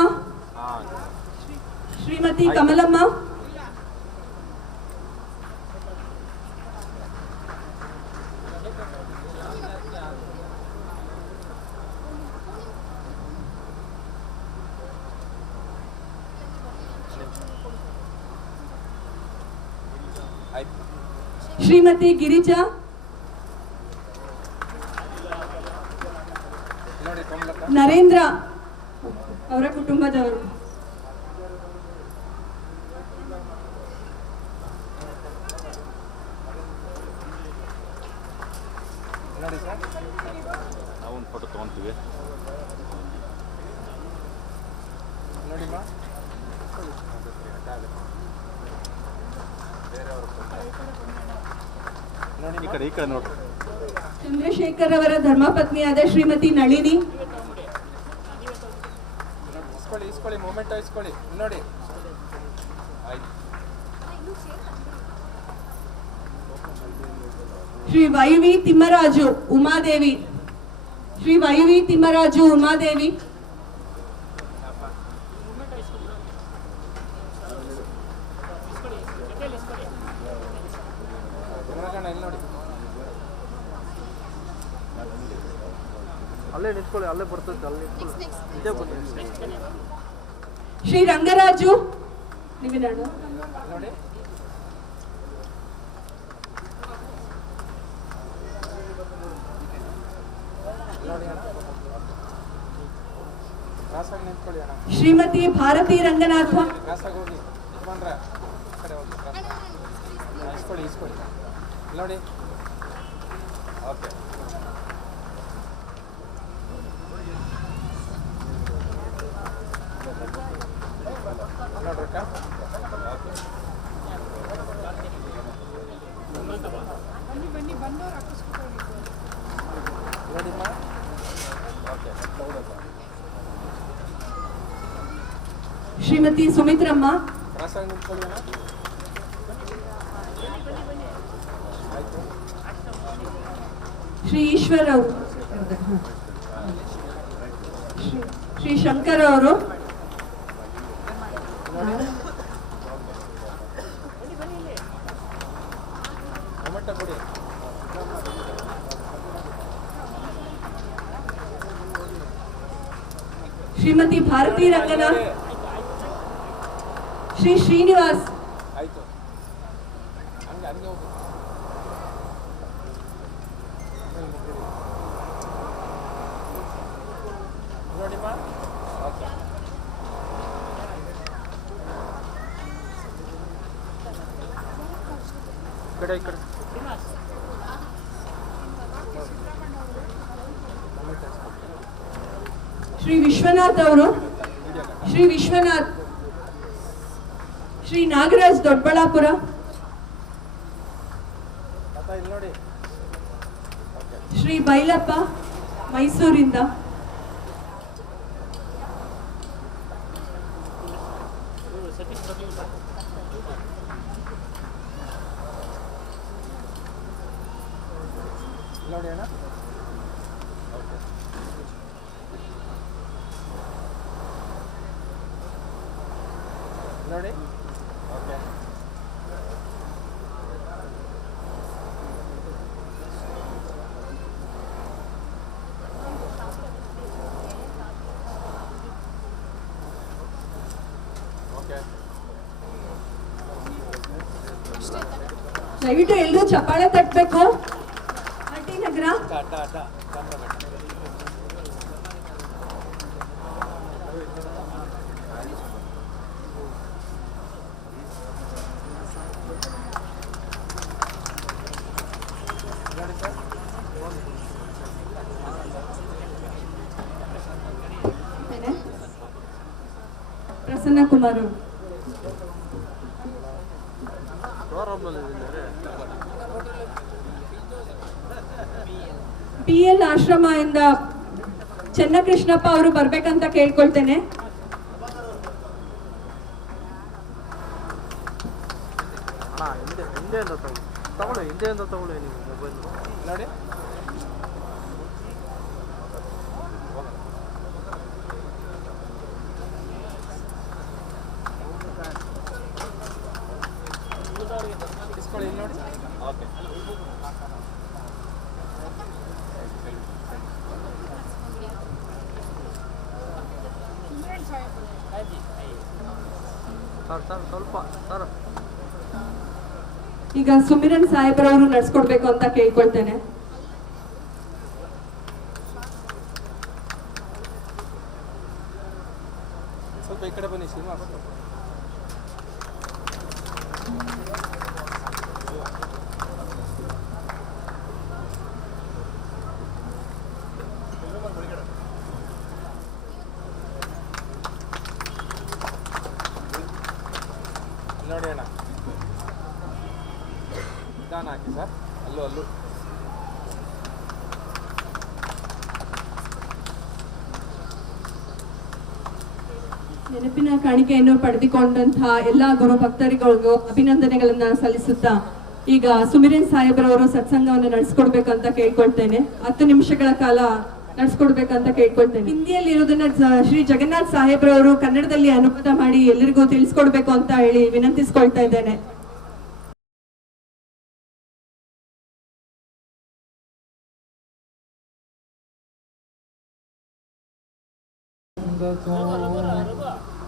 ಆಯ್ತು. ಶ್ರೀಮತಿ ಗಿರಿಜಾ, ನೋಡಿ ಕಮಲಕ್ಕ. ನರೇಂದ್ರ ಅವರ ಕುಟುಂಬದವರು. ನೋಡಿ ಸರ್, ನಾವೊಂದು ಫೋಟೋ ತೊಗೊತೀವಿ. ನೋಡಿಮ್ಮ, ನೋಡಿ ಈ ಕಡೆ ನೋಡ್ರಿ. ಚಂದ್ರಶೇಖರ್ ಅವರ ಧರ್ಮಪತ್ನಿಯಾದ ಶ್ರೀಮತಿ ನಳಿನಿ, ಇಸ್ಕೊಳ್ಳಿ ಮೊಮೆಂಟ್ ಇಸ್ಕೊಳ್ಳಿ. ನೋಡಿ ಆಯ್ತು. ಶ್ರೀ ವೈವಿ ತಿಮ್ಮರಾಜು ಉಮಾದೇವಿ, ಶ್ರೀ ವೈವಿ ತಿಮ್ಮರಾಜು ಉಮಾದೇವಿ, ಇಲ್ಲಿ ನೋಡಿ, ಅಲ್ಲೇ ನಿಂತ್ಕೊಳ್ಳಿ, ಅಲ್ಲೇ ಬರ್ತದೆ, ಅಲ್ಲಿ ನಿಂತ್ಕೊಳ್ಳಿ. ಇದೇ ಬರ್ತದೆ. ಶ್ರೀ ರಂಗರಾಜು, ನೀವೇ ನೋಡು. ನೋಡಿ ನೋಡಿ ಅಣ್ಣ, ಕ್ರಾಸಾಗಿ ನಿಂತ್ಕೊಳ್ಳಿ ಅಣ್ಣ. ಶ್ರೀಮತಿ ಭಾರತಿ ರಂಗನಾಥ, ಕ್ರಾಸಾಗಿ ಹೋಗಿ ಬಂದ್ರೆ ಕಡೆ ಹೋಗಿ ಇಸ್ಕೊಳ್ಳಿ. ನೋಡಿ ಓಕೆ. ನೋಡ್ರಕ್ಕ, ಬನ್ನಿ ಬಂದವ್ರು ಹಾಕಿಸ್ಕೊಳ್ರಿ. ನೋಡಿಮ್ಮ, ಓಕೆ. ಶ್ರೀಮತಿ ಸುಮಿತ್ರಮ್ಮ, ಕ್ರಾಸಾಗಿ ನಿಂತ್ಕೊಳ್ಳಿ ಅಣ್ಣ. ಆಯ್ತು. ಶ್ರೀ ಈಶ್ವರ್ ಅವರು, ಶ್ರೀ ಶಂಕರ್ ಅವರು, ಮೊಮೆಂಟ ಕೊಡಿ. ಶ್ರೀಮತಿ ಭಾರತಿ ರಂಗನಾಥ್, ಶ್ರೀ ಶ್ರೀನಿವಾಸ್, ಆಯ್ತು. ಹಂಗೆ ಹೋಗಿ. ನೋಡಿಮ್ಮ, ಓಕೆ. ಈ ಕಡೆ ಶ್ರೀ ವಿಶ್ವನಾಥ್ ಅವರು, ಶ್ರೀ ವಿಶ್ವನಾಥ್, ಶ್ರೀ ನಾಗರಾಜ್ ದೊಡ್ಡಬಳ್ಳಾಪುರ, ಇಲ್ಲಿ ನೋಡಿ. ಶ್ರೀ ಬೈಲಪ್ಪ ಮೈಸೂರಿಂದ, ನೋಡಿ ಅಣ್ಣ, ಓಕೆ. ನೋಡಿ ಓಕೆ. ಓಕೆ. ದಯವಿಟ್ಟು ಎಲ್ಲರೂ ಚಪ್ಪಾಳೆ ತಟ್ಟಬೇಕು. ಹಟ್ಟಿ ನಗರ, ನೋಡಿ ಸರ್, ಪ್ರಸನ್ನ ಕುಮಾರ್ ಅವರು, PL ಆಶ್ರಮ ಇಂದ ಚನ್ನಕೃಷ್ಣಪ್ಪ ಅವರು ಬರ್ಬೇಕಂತ ಕೇಳ್ಕೊಳ್ತೇನೆ. ಹಿಂದೆಯಿಂದ ತಗೊಳ್ಳಿ ನೀವು ಮೊಬೈಲ್ ನೋಡಿ. ಇಸ್ಕೊಳ್ಳಿ, ಇಲ್ಲಿ ನೋಡಿ. ಓಕೆ. ಸರ್ ಸ್ವಲ್ಪ ಸರ್ ಈಗ ಸುಮಿರನ್ ಸಾಹೇಬ್ರವರು ನಡ್ಸ್ಕೊಡ್ಬೇಕು ಅಂತ ಕೇಳ್ಕೊಳ್ತೇನೆ. ಸ್ವಲ್ಪ ಈ ಕಡೆ ಬನ್ನಿ ಶ್ರೀನಿವಾಸ್. ನೋಡಿ ಅಣ್ಣ, ನಿಧಾನ ಹಾಕಿ ಸರ್. ಅಲ್ಲೂ ನೆನಪಿನ ಕಾಣಿಕೆಯನ್ನು ಪಡೆದುಕೊಂಡಂತಹ ಎಲ್ಲಾ ಗುರು ಭಕ್ತರಿಗಳಿಗೂ ಅಭಿನಂದನೆಗಳನ್ನ ಸಲ್ಲಿಸುತ್ತಾ ಈಗ ಸುಮಿರನ್ ಸಾಹೇಬ್ರವರು ಸತ್ಸಂಗವನ್ನು ನಡೆಸ್ಕೊಡ್ಬೇಕಂತ ಕೇಳ್ಕೊಳ್ತೇನೆ. 10 ನಿಮಿಷಗಳ ಕಾಲ ನಡೆಸ್ಕೊಡ್ಬೇಕಂತ ಕೇಳ್ಕೊಳ್ತೇನೆ. ಹಿಂದಿಯಲ್ಲಿ ಇರೋದನ್ನ ಶ್ರೀ ಜಗನ್ನಾಥ್ ಸಾಹೇಬ್ರವರು ಕನ್ನಡದಲ್ಲಿ ಅನುವಾದ ಮಾಡಿ ಎಲ್ಲರಿಗೂ ತಿಳಿಸ್ಕೊಡ್ಬೇಕು ಅಂತ ಹೇಳಿ ವಿನಂತಿಸ್ಕೊಳ್ತಾ ಇದ್ದೇನೆ.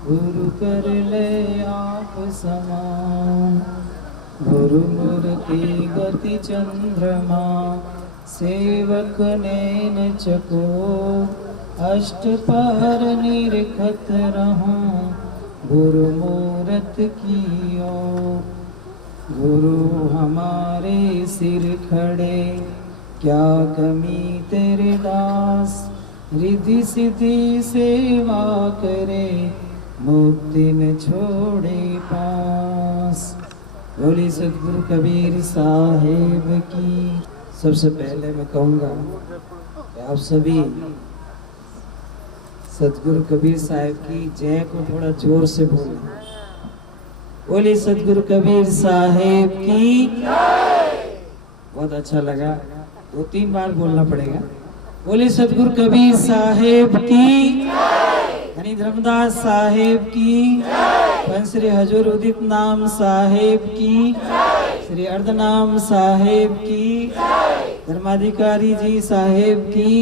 गुरु कर ले आप समान, गुरु मूर्ति गति चंद्रमा, सेवक नैन चको अष्ट पहर निरखत रहूं, गुरु मूरत कियो। गुरु हमारे सिर खड़े, क्या कमी तेरे दास, रिद्धि सिद्धि सेवा करे, मुक्ति न छोड़े पास। बोली सतगुरु कबीर साहेब की। सबसे पहले मैं कहूँगा कि आप सभी सतगुरु कबीर साहेब की जय को थोड़ा जोर से बोलें। बोली सतगुरु कबीर साहेब की। बहुत अच्छा लगा, 2-3 बार बोलना पड़ेगा। बोले सतगुरु कबीर साहेब की, धनी धर्मदास साहेब की, पंच श्री हजूर उदित नाम साहेब की, श्री अर्धनाम साहेब की, धर्माधिकारी जी साहेब की,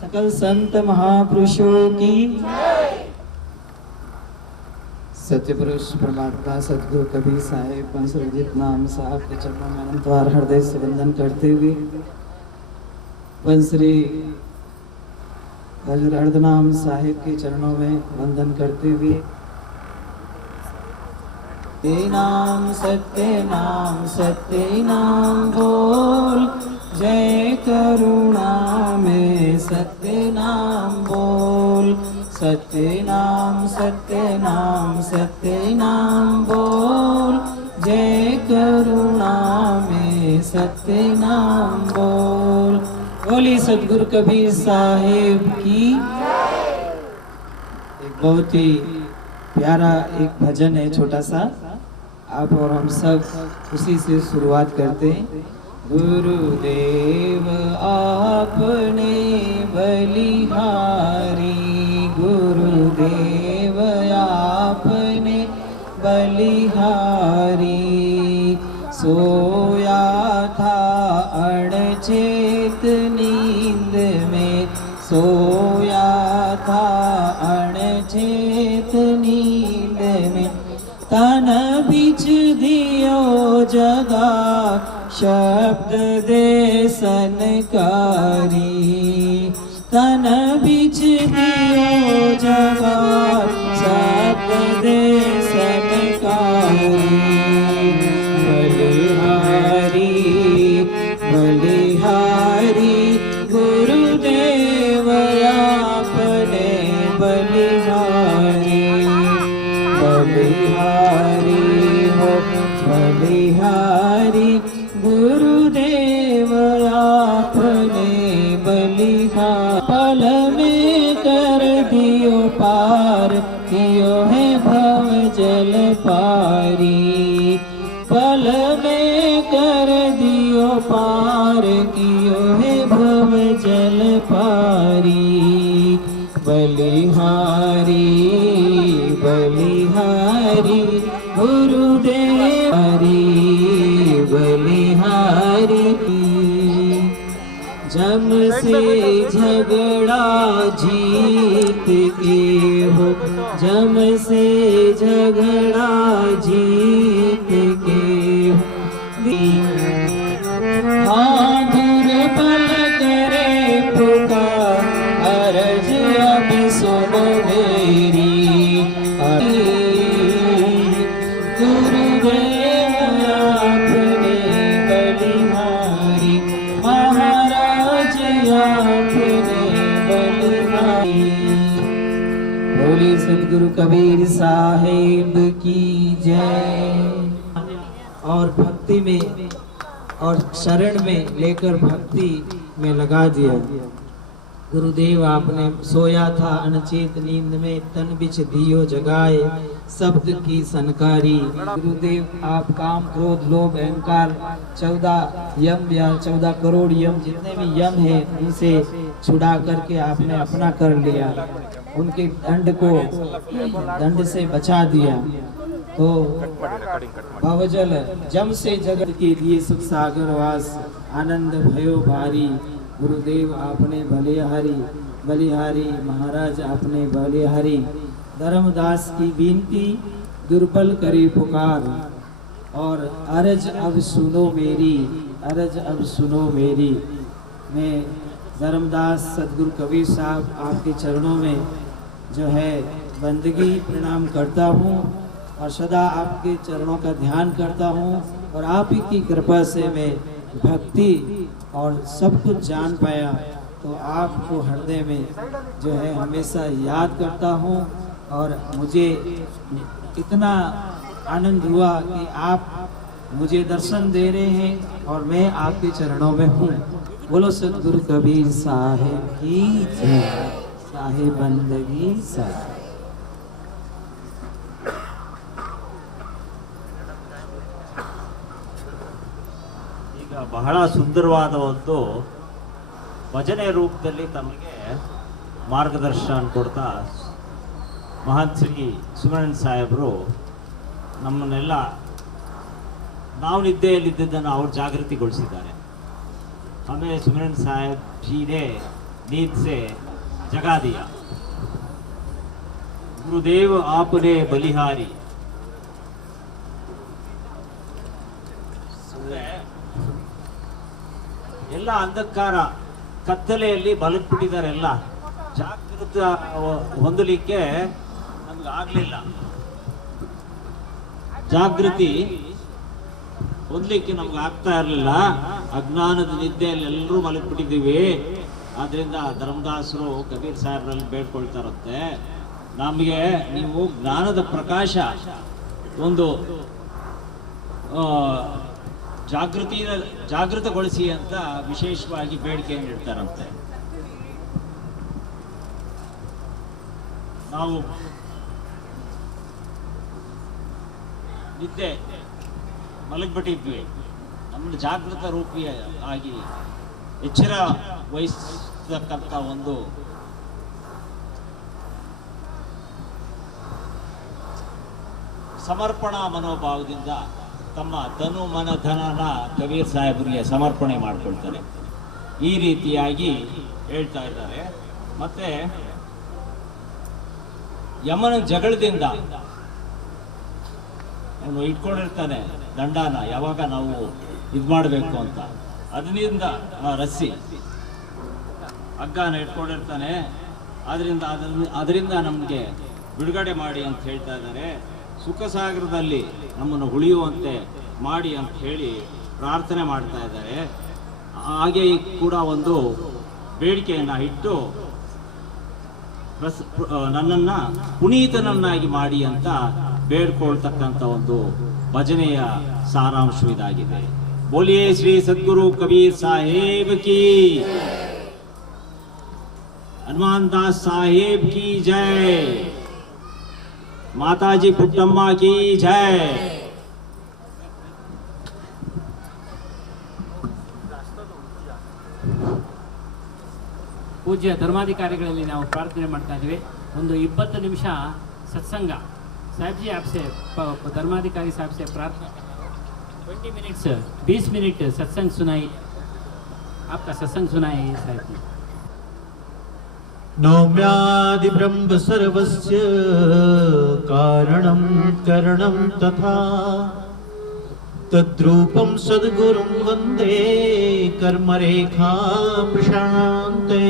सकल संत महापुरुषों की। सत्य पुरुष परमात्मा सतगुरु कबीर साहेब पंच श्री उदित नाम साहब के चरणों में अनंतवार हृदय से वंदन करते हुए श्री हजूर अर्धनाम साहिब के चरणों में वंदन करते हुए सत्य नाम बोल, जय करुणा में सत्य नाम बोल, सत्य नाम बोल, जय करुणा में सत्य नाम बोल। बोली सतगुरु कबीर साहेब की। एक बहुत ही प्यारा एक भजन है छोटा सा, आप और हम सब उसी से शुरुआत करते हैं। गुरुदेव आपने बलिहारी, गुरुदेव आपने बलिहारी, सोया था अणचेत नींद में, सोया था अणचेत नींद में, तन बिछ दियो जगा शब्द दे सनकारी, तन बिछ दियो जगा शब्द दे सनकारी। बलिहारी गुरुदेव आपने बलिहारी, बलिहारी हो बलिहारी गुरुदेव आपने बलिहारी। पल में कर दियो पार, कियो है भव जल पारी, पल में कर दियो पार, कियो है भव जल पारी। बलिहारी बलिहारी गुरुदेव बलिहारी। जम से झगड़ा जीत के हो, जम से झगड़ा जीत के हो, हाँ दूर पल करे पुकार अर्ज अब सुनो मेरी गुरुदेव आपने बलिहारी महाराज आपने बलिहारी। बोले सदगुरु कबीर साहिब की जय। और भक्ति में और शरण में लेकर भक्ति में लगा दिया। गुरुदेव आपने सोया था अनचेत नींद में तन बिछ दियो जगाए शब्द की सनकारी। गुरुदेव आप काम क्रोध लोभ अहंकार 14 यम या 14 करोड़ यम जितने भी यम हैं उनसे छुड़ा करके आपने अपना कर लिया, उनके दंड से बचा दिया। तो भवजल जम से जगत के लिए सुख सागर वास आनंद भयो भारी। गुरुदेव आपने बलिहारी महाराज आपने बलिहारी। धर्मदास की विनती दुर्बल करे पुकार और अर्ज अब सुनो मेरी। मैं धर्मदास सदगुरु कबीर साहब आपके चरणों में जो है बंदगी प्रणाम करता हूँ और सदा आपके चरणों का ध्यान करता हूँ और आप ही की कृपा से मैं भक्ति और सब कुछ जान पाया। तो आपको हृदय में जो है हमेशा याद करता हूँ और मुझे इतना आनंद हुआ कि आप मुझे दर्शन दे रहे हैं और मैं आपके चरणों में हूँ। बोलो सदगुरु कबीर साहिब की जय। साहिब बंदगी साहिब। ಬಹಳ ಸುಂದರವಾದ ಒಂದು ಭಜನೆ ರೂಪದಲ್ಲಿ ತಮಗೆ ಮಾರ್ಗದರ್ಶನ ಕೊಡ್ತಾ ಮಹಂತ್ ಶ್ರೀ ಸುಬ್ರಹ್ಮಣ್ಯ ಸಾಹೇಬರು ನಮ್ಮನ್ನೆಲ್ಲ ನಾವು ನಿದ್ದೆಯಲ್ಲಿದ್ದದ್ದನ್ನು ಅವ್ರು ಜಾಗೃತಿಗೊಳಿಸಿದ್ದಾರೆ। हमें सुब्रहण्य साहब जी ने नींद से जगा दिया। गुरुदेव आपने बलिहारी। ಎಲ್ಲ ಅಂಧಕಾರ ಕತ್ತಲೆಯಲ್ಲಿ ಬಲಕ್ಬಿಟ್ಟಿದ್ದಾರೆ, ಎಲ್ಲ ಜಾಗೃತ ಹೊಂದಲಿಕ್ಕೆ ನಮ್ಗೆ ಆಗ್ಲಿಲ್ಲ, ಜಾಗೃತಿ ಹೊಂದಲಿಕ್ಕೆ ನಮ್ಗೆ ಆಗ್ತಾ ಇರಲಿಲ್ಲ। ಅಜ್ಞಾನದ ನಿದ್ದೆಯಲ್ಲಿ ಎಲ್ಲರೂ ಮಲಗಿಬಿಟ್ಟಿದ್ದೀವಿ। ಆದ್ರಿಂದ ಧರ್ಮದಾಸರು ಕಬೀರ್ ಸಾಹೇಬ್ರಲ್ಲಿ ಬೇಡ್ಕೊಳ್ತಾರಂತೆ, ನಮಗೆ ನೀವು ಜ್ಞಾನದ ಪ್ರಕಾಶ ಒಂದು ಜಾಗೃತಗೊಳಿಸಿ ಅಂತ ವಿಶೇಷವಾಗಿ ಬೇಡಿಕೆಯನ್ನು ಇಡ್ತಾರಂತೆ। ನಾವು ನಿದ್ದೆ ಮಲಗಿಬಿಟ್ಟಿದ್ವಿ, ನಮ್ಮನ್ನು ಜಾಗೃತ ರೂಪಿ ಆಗಿ ಎಚ್ಚರ ವಹಿಸತಕ್ಕಂಥ ಒಂದು ಸಮರ್ಪಣಾ ಮನೋಭಾವದಿಂದ ತಮ್ಮ ತನು ಮನ ಧನನ ಕಬೀರ್ ಸಾಹೇಬರಿಗೆ ಸಮರ್ಪಣೆ ಮಾಡಿಕೊಳ್ತಾರೆ। ಈ ರೀತಿಯಾಗಿ ಹೇಳ್ತಾ ಇದ್ದಾರೆ। ಮತ್ತೆ ಯಮನ ಜಗಳದಿಂದ ಅವನು ಇಟ್ಕೊಂಡಿರ್ತಾನೆ ದಂಡನ, ಯಾವಾಗ ನಾವು ಇದು ಮಾಡಬೇಕು ಅಂತ, ಅದರಿಂದ ರಸ್ಸಿ ಹಗ್ಗನ ಇಟ್ಕೊಂಡಿರ್ತಾನೆ, ಅದರಿಂದ ನಮಗೆ ಬಿಡುಗಡೆ ಮಾಡಿ ಅಂತ ಹೇಳ್ತಾ ಇದ್ದಾರೆ। ಸುಖ ಸಾಗರದಲ್ಲಿ ನಮ್ಮನ್ನು ಉಳಿಯುವಂತೆ ಮಾಡಿ ಅಂತ ಹೇಳಿ ಪ್ರಾರ್ಥನೆ ಮಾಡ್ತಾ ಇದ್ದಾರೆ। ಹಾಗೆ ಕೂಡ ಒಂದು ಬೇಡಿಕೆಯನ್ನು ಇಟ್ಟು ನನ್ನನ್ನ ಪುನೀತನನ್ನಾಗಿ ಮಾಡಿ ಅಂತ ಬೇಡ್ಕೊಳ್ತಕ್ಕಂಥ ಒಂದು ಭಜನೆಯ ಸಾರಾಂಶ ಇದಾಗಿದೆ। ಬೋಲಿಯೇ ಶ್ರೀ ಸದ್ಗುರು ಕಬೀರ್ ಸಾಹೇಬ್ ಕಿ, ಹನುಮಾನ್ ದಾಸ್ ಸಾಹೇಬ್ की जय, माताजी पुट्टम्मा की जय। ಪೂಜ್ಯ ಧರ್ಮಾಧಿಕಾರಿಗಳಲ್ಲಿ ನಾವು ಪ್ರಾರ್ಥನೆ ಮಾಡ್ತಾ ಇದ್ದೀವಿ। ಒಂದು 20 ನಿಮಿಷ सत्संग साहब जी आपसे धर्माधिकारी साहब से प्रार्थना 20 मिनट्स 20 मिनट सत्संग सुनाई, आपका सत्संग सुनाए साहब जी। नौम्यादि ब्रह्म सर्वस्य कारणं करणं तथा तद्रूपं सद्गुरुं वन्दे कर्मरेखा प्रशान्ते।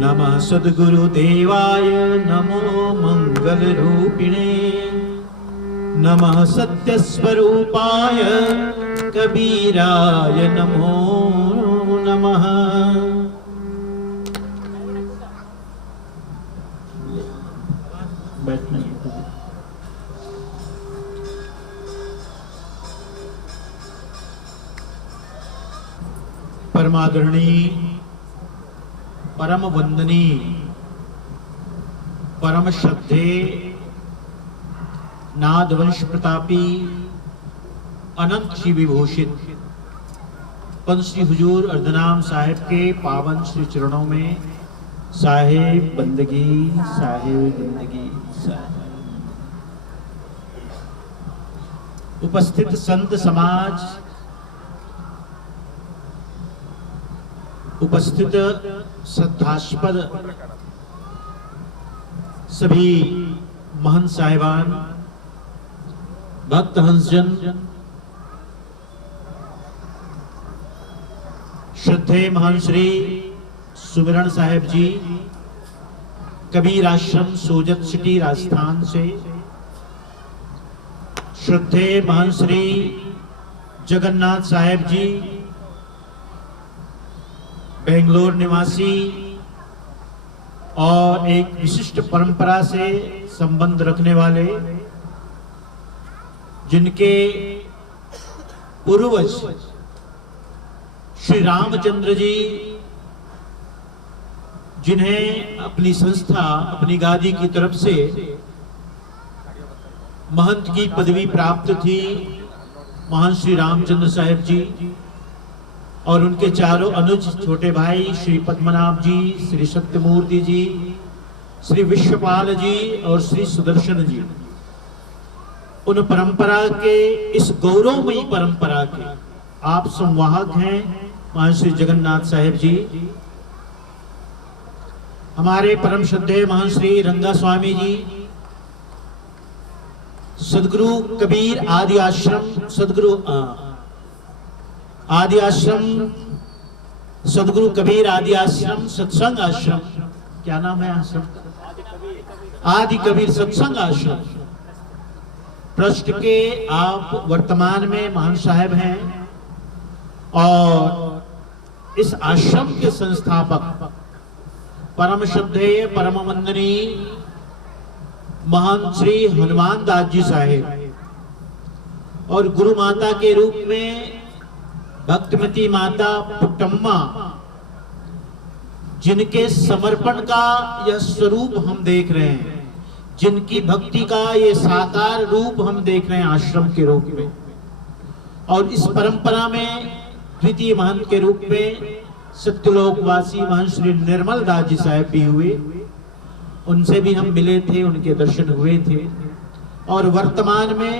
नमः सद्गुरुदेवाय नमो मंगलरूपिणे। नमः सत्यस्वरूपाय कबीराय नमो नमः। परमादरणीय परम वंदनीय परम श्रद्धे नाद वंश प्रतापी अनंत श्री विभूषित पंच हुजूर अर्धनाम साहिब के पावन श्री चरणों में साहिब बंदगी साहिब। उपस्थित संत समाज, उपस्थित श्रद्धास्पद सभी महंत साहिबान, भक्त हंसजन, श्रद्धेय महंत श्री सुमिरन साहेब जी, कबीर आश्रम सोजत सिटी राजस्थान से, श्रद्धेय महंत श्री जगन्नाथ साहेब जी, बेंगलोर निवासी और एक विशिष्ट परंपरा से संबंध रखने वाले, जिनके पूर्वज श्री रामचंद्र जी, जिन्हें अपनी संस्था अपनी गादी की तरफ से महंत की पदवी प्राप्त थी, महंत श्री रामचंद्र साहेब जी और उनके चारों अनुज छोटे भाई श्री पद्मनाभ जी, श्री सत्यमूर्ति जी, श्री विश्वपाल जी और श्री सुदर्शन जी, उन परंपरा के, इस गौरवमयी परंपरा के आप संवाहक हैं महंत श्री जगन्नाथ साहेब जी। हमारे परम श्रद्धेय महंत श्री रंगा स्वामी जी, सदगुरु कबीर आदि आश्रम, आदि आश्रम सदगुरु कबीर आदि आश्रम सत्संग आश्रम, क्या नाम है आश्रम? आदि कबीर सत्संग आश्रम ट्रस्ट के आप वर्तमान में महान साहब हैं और इस आश्रम के संस्थापक परम श्रद्धेय परम वंदनीय महंत श्री हनुमान दास जी साहेब और गुरु माता के रूप में भक्तिमती माता पुट्टम्मा, जिनके समर्पण का यह स्वरूप हम देख रहे हैं, जिनकी भक्ति का ये साकार रूप हम देख रहे हैं आश्रम के रूप में, और इस परंपरा में द्वितीय महंत के रूप में सत्यलोकवासी महंत श्री निर्मल दास जी साहब भी हुए। उनसे भी हम मिले थे, उनके दर्शन हुए थे। और वर्तमान में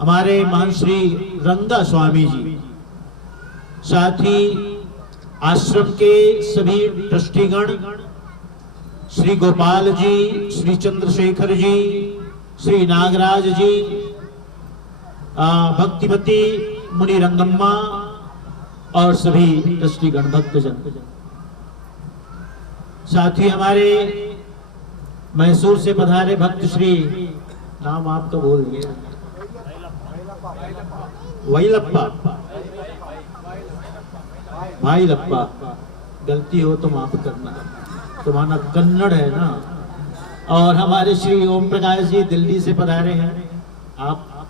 हमारे महंत श्री रंगा स्वामी जी, साथ ही आश्रम के सभी ट्रस्टीगण, श्री गोपाल जी, श्री चंद्रशेखर जी, श्री नागराज जी, भक्तिमती मुनि रंगम्मा और सभी ट्रस्टीगण भक्तजन, साथ ही हमारे मैसूर से पधारे भक्त श्री, नाम आपका बोल दिया, वैलप्पा, भाई लप्पा, गलती हो तो माफ करना, तुम्हारा कन्नड़ है ना। और हमारे श्री ओम प्रकाश जी दिल्ली से पधारे हैं, आप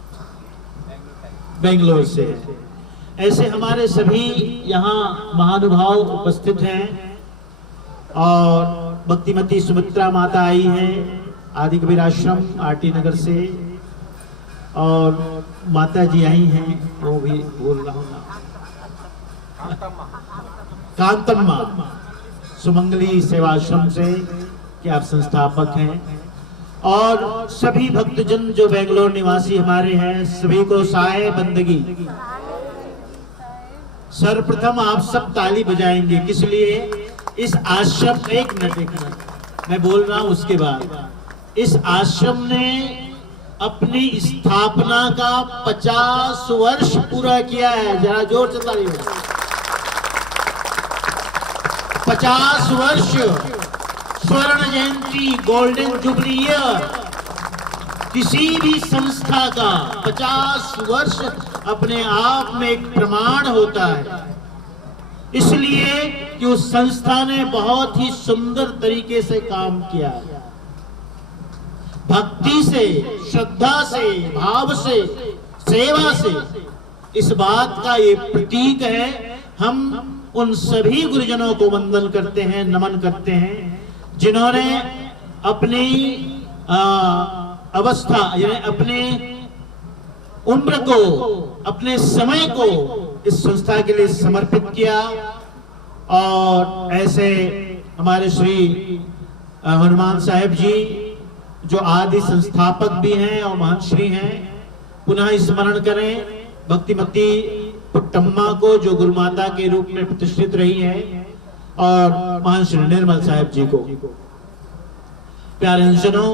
बेंगलोर से। ऐसे हमारे सभी यहाँ महानुभाव उपस्थित हैं और भक्तिमती सुमित्रा माता आई है आदि कबीर आश्रम आरटी नगर से, और माता जी आई हैं, वो भी बोल रहा हूँ ना, कांतम्मा सुमंगली सेवाश्रम से, कि आप संस्थापक हैं। और सभी भक्तजन जो बेंगलोर निवासी हमारे हैं, सभी को साए बंदगी। सर्वप्रथम आप सब ताली बजाएंगे, किस लिए? इस आश्रम, एक मिनट मैं बोल रहा हूं उसके बाद। इस आश्रम ने अपनी स्थापना का 50 वर्ष पूरा किया है। जरा जोर से ताली हो। 50 वर्ष स्वर्ण जयंती, गोल्डन जुबली ईयर, किसी भी संस्था का 50 वर्ष अपने आप में एक प्रमाण होता है, इसलिए कि उस संस्था ने बहुत ही सुंदर तरीके से काम किया है। भक्ति से, श्रद्धा से, भाव से, सेवा से, इस बात का ये प्रतीक है। हम उन सभी गुरुजनों को वंदन करते हैं, नमन करते हैं, जिन्होंने अपनी अवस्था यानी अपने उम्र को, अपने समय को इस संस्था के लिए समर्पित किया। और ऐसे हमारे श्री हनुमान साहब जी जो आदि संस्थापक भी हैं और महान श्री हैं, पुनः स्मरण करें भक्तिमती पुट्टम्मा को जो गुरुमाता के रूप में प्रतिष्ठित रही है, और महान श्री निर्मल साहब जी को। प्यारे अंशनों,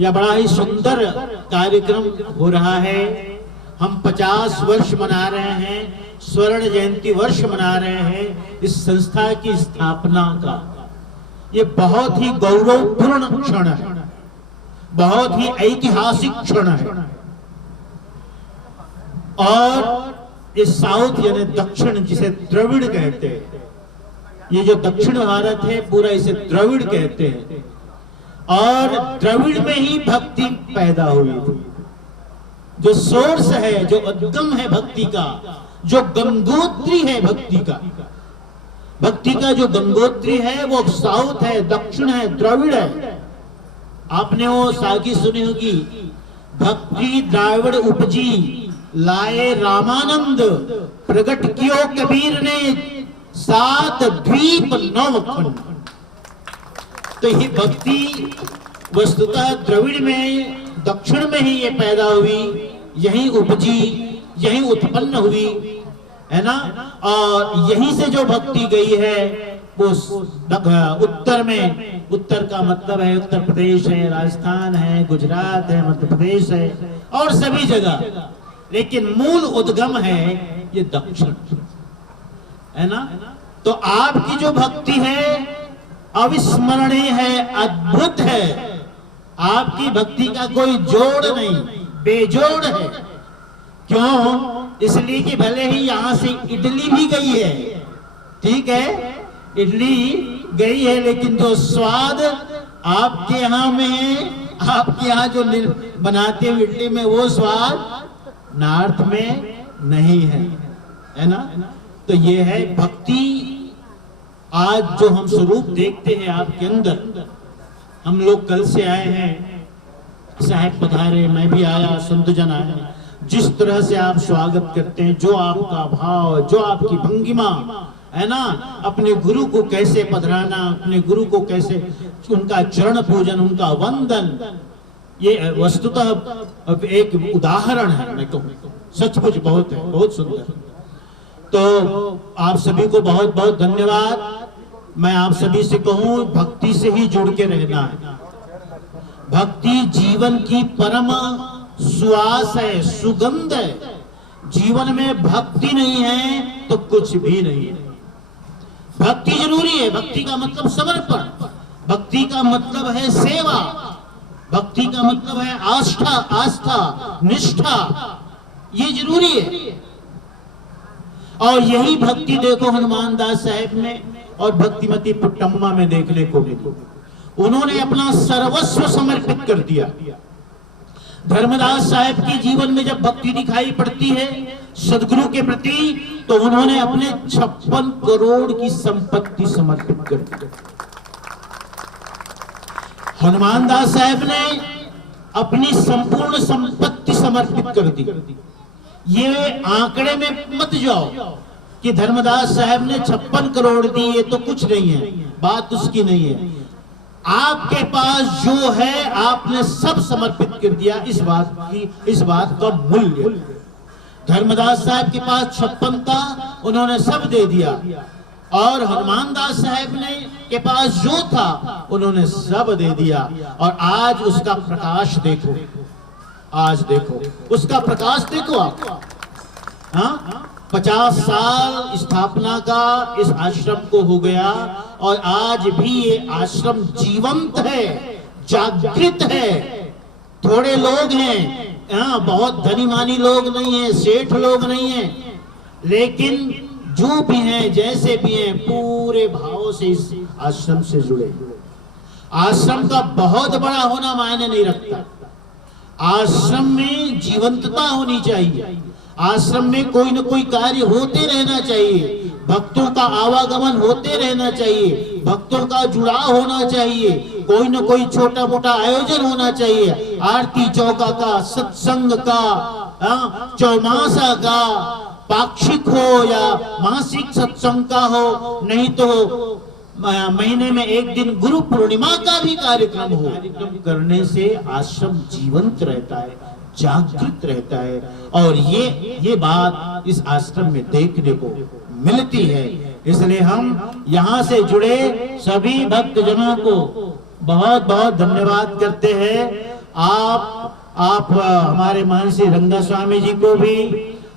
यह बड़ा ही सुंदर कार्यक्रम हो रहा है। हम 50 वर्ष मना रहे हैं, स्वर्ण जयंती वर्ष मना रहे हैं इस संस्था की स्थापना का। ये बहुत ही गौरवपूर्ण क्षण है, बहुत ही ऐतिहासिक क्षण है। और इस साउथ यानी दक्षिण, जिसे द्रविड़ कहते हैं, ये जो दक्षिण भारत है पूरा इसे द्रविड़ कहते हैं। और द्रविड़ में ही भक्ति पैदा हुई थी। जो सोर्स है, जो उद्गम है भक्ति का, जो गंगोत्री है भक्ति का, भक्ति का जो गंगोत्री है वो साउथ है, दक्षिण है, द्रविड़ है। आपने वो साखी सुनी होगी, भक्ति द्राविड़ उपजी लाए रामानंद, प्रगट कियो कबीर ने 7 द्वीप 9 खंड। तो ये भक्ति वस्तुतः द्रविड़ में, दक्षिण में ही ये पैदा हुई, यही उपजी, यही उत्पन्न हुई, है ना। और यहीं से जो भक्ति गई है वो उत्तर में, उत्तर का मतलब है उत्तर प्रदेश है, राजस्थान है, गुजरात है, मध्य प्रदेश है और सभी जगह, लेकिन मूल उद्गम है ये दक्षिण, है ना। तो आपकी जो भक्ति है अविस्मरणीय है, अद्भुत है। आपकी भक्ति का कोई जोड़ नहीं, बेजोड़ है। क्यों? इसलिए कि भले ही यहां से इडली भी गई है, ठीक है, इडली गई है, लेकिन जो स्वाद आपके यहाँ में है, आपके यहाँ जो बनाते हैं इडली में, वो स्वाद नॉर्थ में नहीं है, है ना। तो ये है भक्ति। आज जो हम स्वरूप देखते हैं आपके अंदर, हम लोग कल से आए हैं, साहब पधारे, मैं भी आया, संतजन आए, जिस तरह से आप स्वागत करते हैं, जो आपका भाव, जो आपकी भंगिमा है ना, अपने गुरु को कैसे पधराना, अपने गुरु को कैसे उनका चरण पूजन, उनका वंदन, ये वस्तुतः एक उदाहरण है। मैं कहूँ सचमुच बहुत है, बहुत सुंदर। तो आप सभी को बहुत बहुत धन्यवाद। मैं आप सभी से कहूं, भक्ति से ही जुड़ के रहना है। भक्ति जीवन की परम सुवास है, सुगंध है। जीवन में भक्ति नहीं है तो कुछ भी नहीं है। भक्ति जरूरी है। भक्ति का मतलब समर्पण, भक्ति का मतलब है सेवा, भक्ति का मतलब है आस्था, आस्था, निष्ठा, ये जरूरी है। और यही भक्ति देखो हनुमान दास साहब में और भक्तिमती पुट्टम्मा में देखने को मिली। उन्होंने अपना सर्वस्व समर्पित कर दिया। धर्मदास साहब के जीवन में जब भक्ति दिखाई पड़ती है सदगुरु के प्रति, तो उन्होंने अपने 56 करोड़ की संपत्ति समर्पित कर दी। हनुमान दास साहब ने अपनी संपूर्ण संपत्ति समर्पित कर दी। ये आंकड़े में मत जाओ कि धर्मदास साहब ने 56 करोड़ दी, ये तो कुछ नहीं है, बात उसकी नहीं है। आपके पास जो है आपने सब समर्पित कर दिया, इस बात का मूल्य। धर्मदास साहब के पास 56 था, उन्होंने सब दे दिया। और हनुमान दास साहब ने के पास जो था उन्होंने सब दे दिया। और आज उसका प्रकाश देखो, आज देखो उसका प्रकाश देखो आप। हाँ, 50 साल स्थापना का इस आश्रम को हो गया और आज भी ये आश्रम जीवंत है, जागृत है। थोड़े लोग हैं, बहुत धनी मानी लोग नहीं है, सेठ लोग नहीं है, लेकिन जो भी हैं, जैसे भी हैं, पूरे भाव से इस आश्रम से जुड़े। आश्रम का बहुत बड़ा होना मायने नहीं रखता, आश्रम में जीवंतता होनी चाहिए, आश्रम में कोई न कोई कार्य होते रहना चाहिए, भक्तों का आवागमन होते रहना चाहिए, भक्तों का जुड़ाव होना चाहिए, कोई न कोई छोटा मोटा आयोजन होना चाहिए, आरती चौका का, सत्संग का, चौमासा का, पाक्षिक हो या मासिक सत्संग का हो, नहीं तो महीने में एक दिन गुरु पूर्णिमा का भी कार्यक्रम हो। कार्यक्रम करने से आश्रम जीवंत रहता है, जागृत रहता है, और ये बात इस आश्रम में देखने को मिलती है। इसलिए हम यहाँ से जुड़े सभी भक्तजनों को बहुत बहुत धन्यवाद करते हैं। आप हमारे महर्षि रंगा स्वामी जी को भी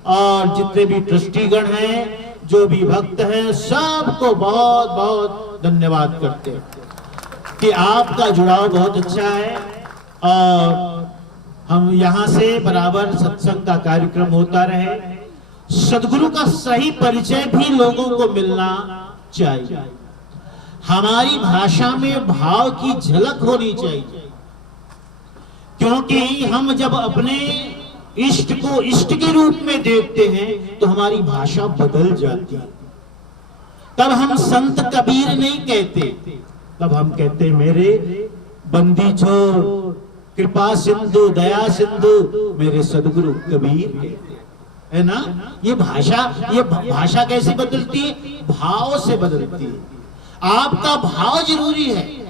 और जितने भी ट्रस्टीगण हैं, जो भी भक्त हैं, सबको बहुत बहुत धन्यवाद करते हैं कि आपका जुड़ाव बहुत अच्छा है। और हम यहाँ से बराबर सत्संग का कार्यक्रम होता रहे, सदगुरु का सही परिचय भी लोगों को मिलना चाहिए, हमारी भाषा में भाव की झलक होनी चाहिए, क्योंकि हम जब अपने इष्ट को इष्ट के रूप में देखते हैं तो हमारी भाषा बदल जाती है। तब हम संत कबीर नहीं कहते, तब हम कहते मेरे बंदी छोर, कृपा सिंधु, दया सिंधु, मेरे सदगुरु कबीर कहते, है ना। ये भाषा कैसे बदलती है? भाव से बदलती है। आपका भाव जरूरी है।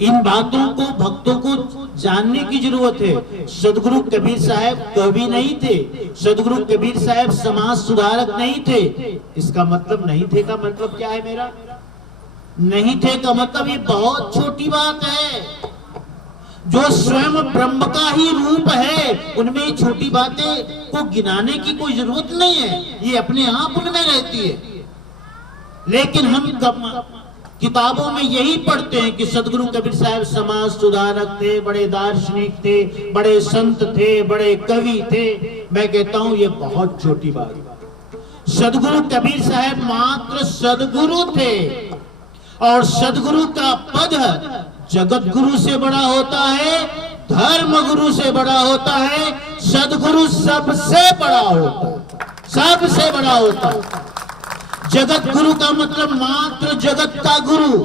इन बातों को भक्तों को जानने की जरूरत है। सदगुरु कबीर साहब कवि नहीं थे, सदगुरु कबीर साहब समाज सुधारक नहीं थे। इसका मतलब नहीं थे का मतलब क्या है मेरा? नहीं थे का मतलब ये बहुत छोटी बात है। जो स्वयं ब्रह्म का ही रूप है, उनमें छोटी बातें को गिनाने की कोई जरूरत नहीं है, ये अपने आप उनमें रहती है। लेकिन हम किताबों में यही पढ़ते हैं कि सदगुरु कबीर साहब समाज सुधारक थे, बड़े दार्शनिक थे, बड़े संत थे, बड़े कवि थे। मैं कहता हूं ये बहुत छोटी बात है। सदगुरु कबीर साहब मात्र सदगुरु थे, और सदगुरु का पद जगत गुरु से बड़ा होता है, धर्म गुरु से बड़ा होता है, सदगुरु सबसे बड़ा होता है, सबसे बड़ा होता है। जगत गुरु का मतलब मात्र जगत का गुरु,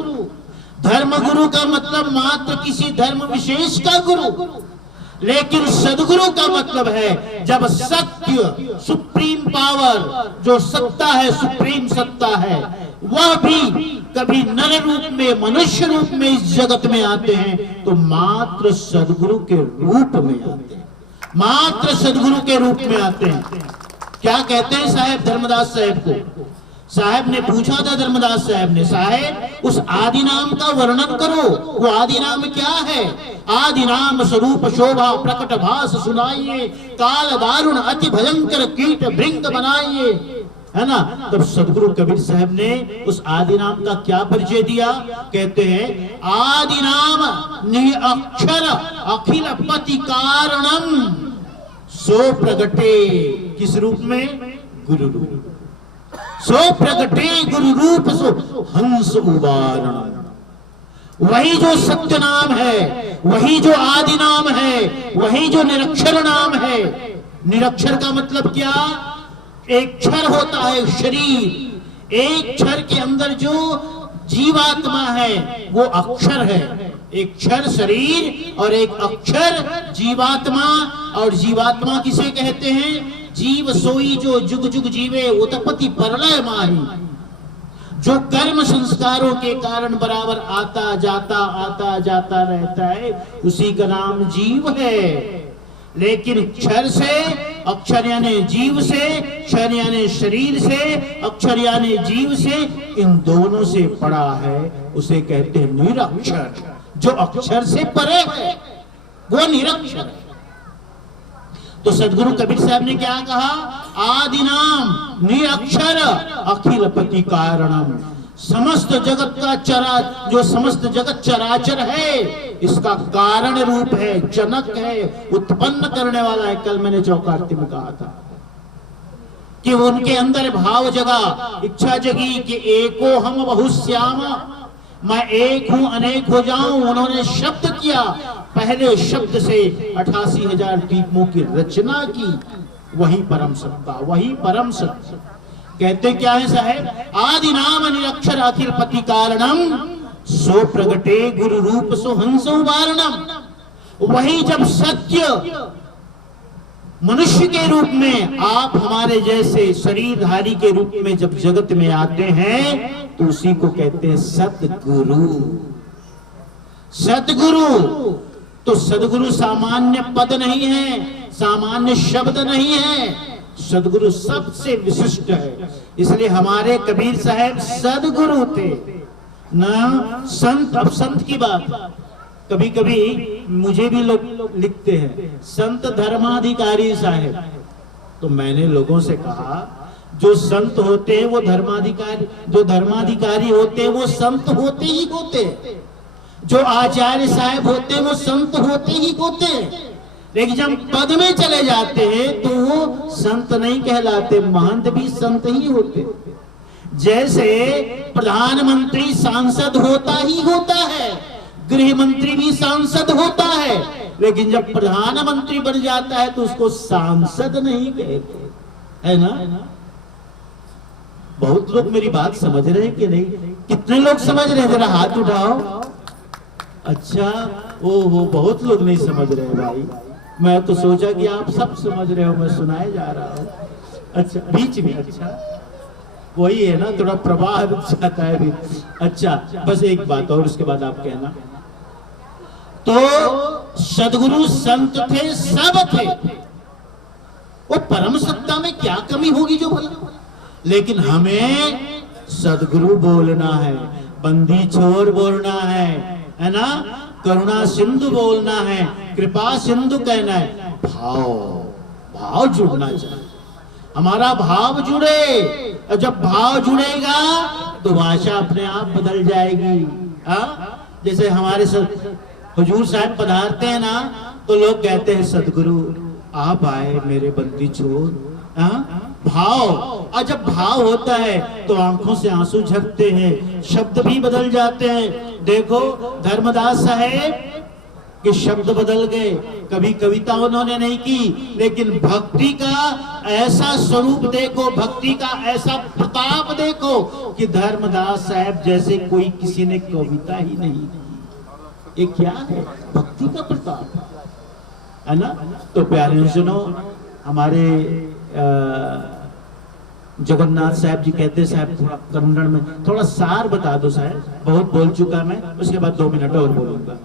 धर्म गुरु का मतलब मात्र किसी धर्म विशेष का गुरु, लेकिन सदगुरु का मतलब है जब सत्य, सुप्रीम पावर, जो सत्ता है, सुप्रीम सत्ता है, वह भी कभी नर रूप में, मनुष्य रूप में इस जगत में आते हैं, तो मात्र सदगुरु के रूप में आते हैं, मात्र सदगुरु के रूप में आते हैं। क्या कहते हैं साहब धर्मदास साहब को? साहब ने पूछा था धर्मदास साहब ने, साहब उस आदि नाम का वर्णन करो, वो आदि नाम क्या है? आदि नाम स्वरूप शोभा प्रकट भास सुनाइए, काल दारुण अति भयंकर कीट भृंग बनाइए, है ना। तब सदगुरु कबीर साहब ने उस आदि नाम का क्या परिचय दिया? कहते हैं आदि नाम निरक्षर अखिल पति कारणम, सो प्रगटे किस रूप में? गुरु रूप। सो प्रगटे गुरु रूप सो हंस उबारण। वही जो सत्य नाम है, वही जो आदि नाम है, वही जो निरक्षर नाम है। निरक्षर का मतलब क्या? एक क्षर होता है शरीर, एक क्षर के अंदर जो जीवात्मा है वो अक्षर है। एक क्षर शरीर और एक अक्षर जीवात्मा। और जीवात्मा किसे कहते हैं? जीव सोई जो जुग जुग जीवे उत्पत्ति प्रलय माही, जो कर्म संस्कारों के कारण बराबर आता जाता रहता है, उसी का नाम जीव है। लेकिन क्षर से, अक्षर यानी जीव से, क्षर यानी शरीर से, अक्षर यानी जीव से, इन दोनों से पड़ा है, उसे कहते हैं निरक्षर। जो अक्षर से परे है वो निरक्षर है। तो सदगुरु कबीर साहब ने क्या कहा? आदि नाम निरक्षर अखिल पति कारणम। समस्त जगत का जो समस्त जगत चराचर है, इसका कारण रूप है, जनक है, उत्पन्न करने वाला है। कल मैंने चौकार्ती में कहा था कि उनके अंदर भाव जगा, इच्छा जगी कि एको हम बहुश्याम, मैं एक हूं अनेक हो जाऊं। उन्होंने शब्द किया, पहले शब्द से 88,000 दीपों की रचना की। वही परम सत्ता, वही परम सत्य। कहते क्या है साहेब? आदि नाम निरक्षर अखिल पति कारणम, सो प्रगटे गुरु रूप सो हंसो वारणम। वही जब सत्य मनुष्य के रूप में, आप हमारे जैसे शरीरधारी के रूप में जब जगत में आते हैं, तो उसी को कहते हैं सतगुरु। सतगुरु तो सदगुरु सामान्य पद नहीं है, सामान्य शब्द नहीं है। सदगुरु सबसे विशिष्ट है। इसलिए हमारे कबीर साहब सदगुरु थे ना संत। अब संत की बात, कभी कभी मुझे भी लोग लिखते हैं संत धर्माधिकारी साहब, तो मैंने लोगों से कहा जो संत होते हैं वो धर्माधिकारी, जो धर्माधिकारी होते हैं वो संत होते ही होते, जो आचार्य साहब होते हैं वो संत होते ही होते। लेकिन जब पद में चले जाते हैं तो वो संत नहीं कहलाते, महंत भी संत ही होते। जैसे प्रधानमंत्री सांसद होता ही होता है, गृह मंत्री भी सांसद होता है, लेकिन जब प्रधानमंत्री बन जाता है तो उसको सांसद नहीं कहते, है ना? बहुत लोग मेरी बात समझ रहे हैं कि नहीं? कितने लोग समझ रहे हैं? जरा हाथ उठाओ। अच्छा, ओहो, बहुत लोग नहीं समझ रहे भाई। मैं तो सोचा कि आप सब समझ रहे हो, मैं सुनाए जा रहा हूँ। अच्छा, बीच में, अच्छा वही है ना, थोड़ा प्रवाह रुक जाता है भी। अच्छा, बस एक बात और, उसके बाद आप कहना। तो सदगुरु संत थे, सब थे। वो परम सत्ता में क्या कमी होगी जो भला? लेकिन हमें सदगुरु बोलना है, बंदी छोर बोलना है ना, करुणा सिंधु बोलना है, कृपा सिंधु कहना है। भाव जुड़ना चाहिए, हमारा भाव जुड़े। और जब भाव जुड़ेगा तो भाषा अपने आप बदल जाएगी। जैसे हमारे हुजूर साहब पधारते हैं ना, तो लोग कहते हैं सदगुरु आप आए मेरे बंदी छोर। भाव, और जब भाव होता है तो आंखों से आंसू झरते हैं, शब्द भी बदल जाते हैं। देखो धर्मदास साहेब के शब्द बदल गए, कभी कविता उन्होंने नहीं की, लेकिन भक्ति का ऐसा स्वरूप देखो, भक्ति का ऐसा प्रताप देखो कि धर्मदास साहब जैसे कोई किसी ने कविता ही नहीं की। ये क्या है? भक्ति का प्रताप, है ना? तो प्यारे सुनो, हमारे जगन्नाथ साहब जी कहते, साहब थोड़ा कन्नड़ में थोड़ा सार बता दो साहब, बहुत बोल चुका मैं, उसके बाद 2 मिनट और बोलूंगा।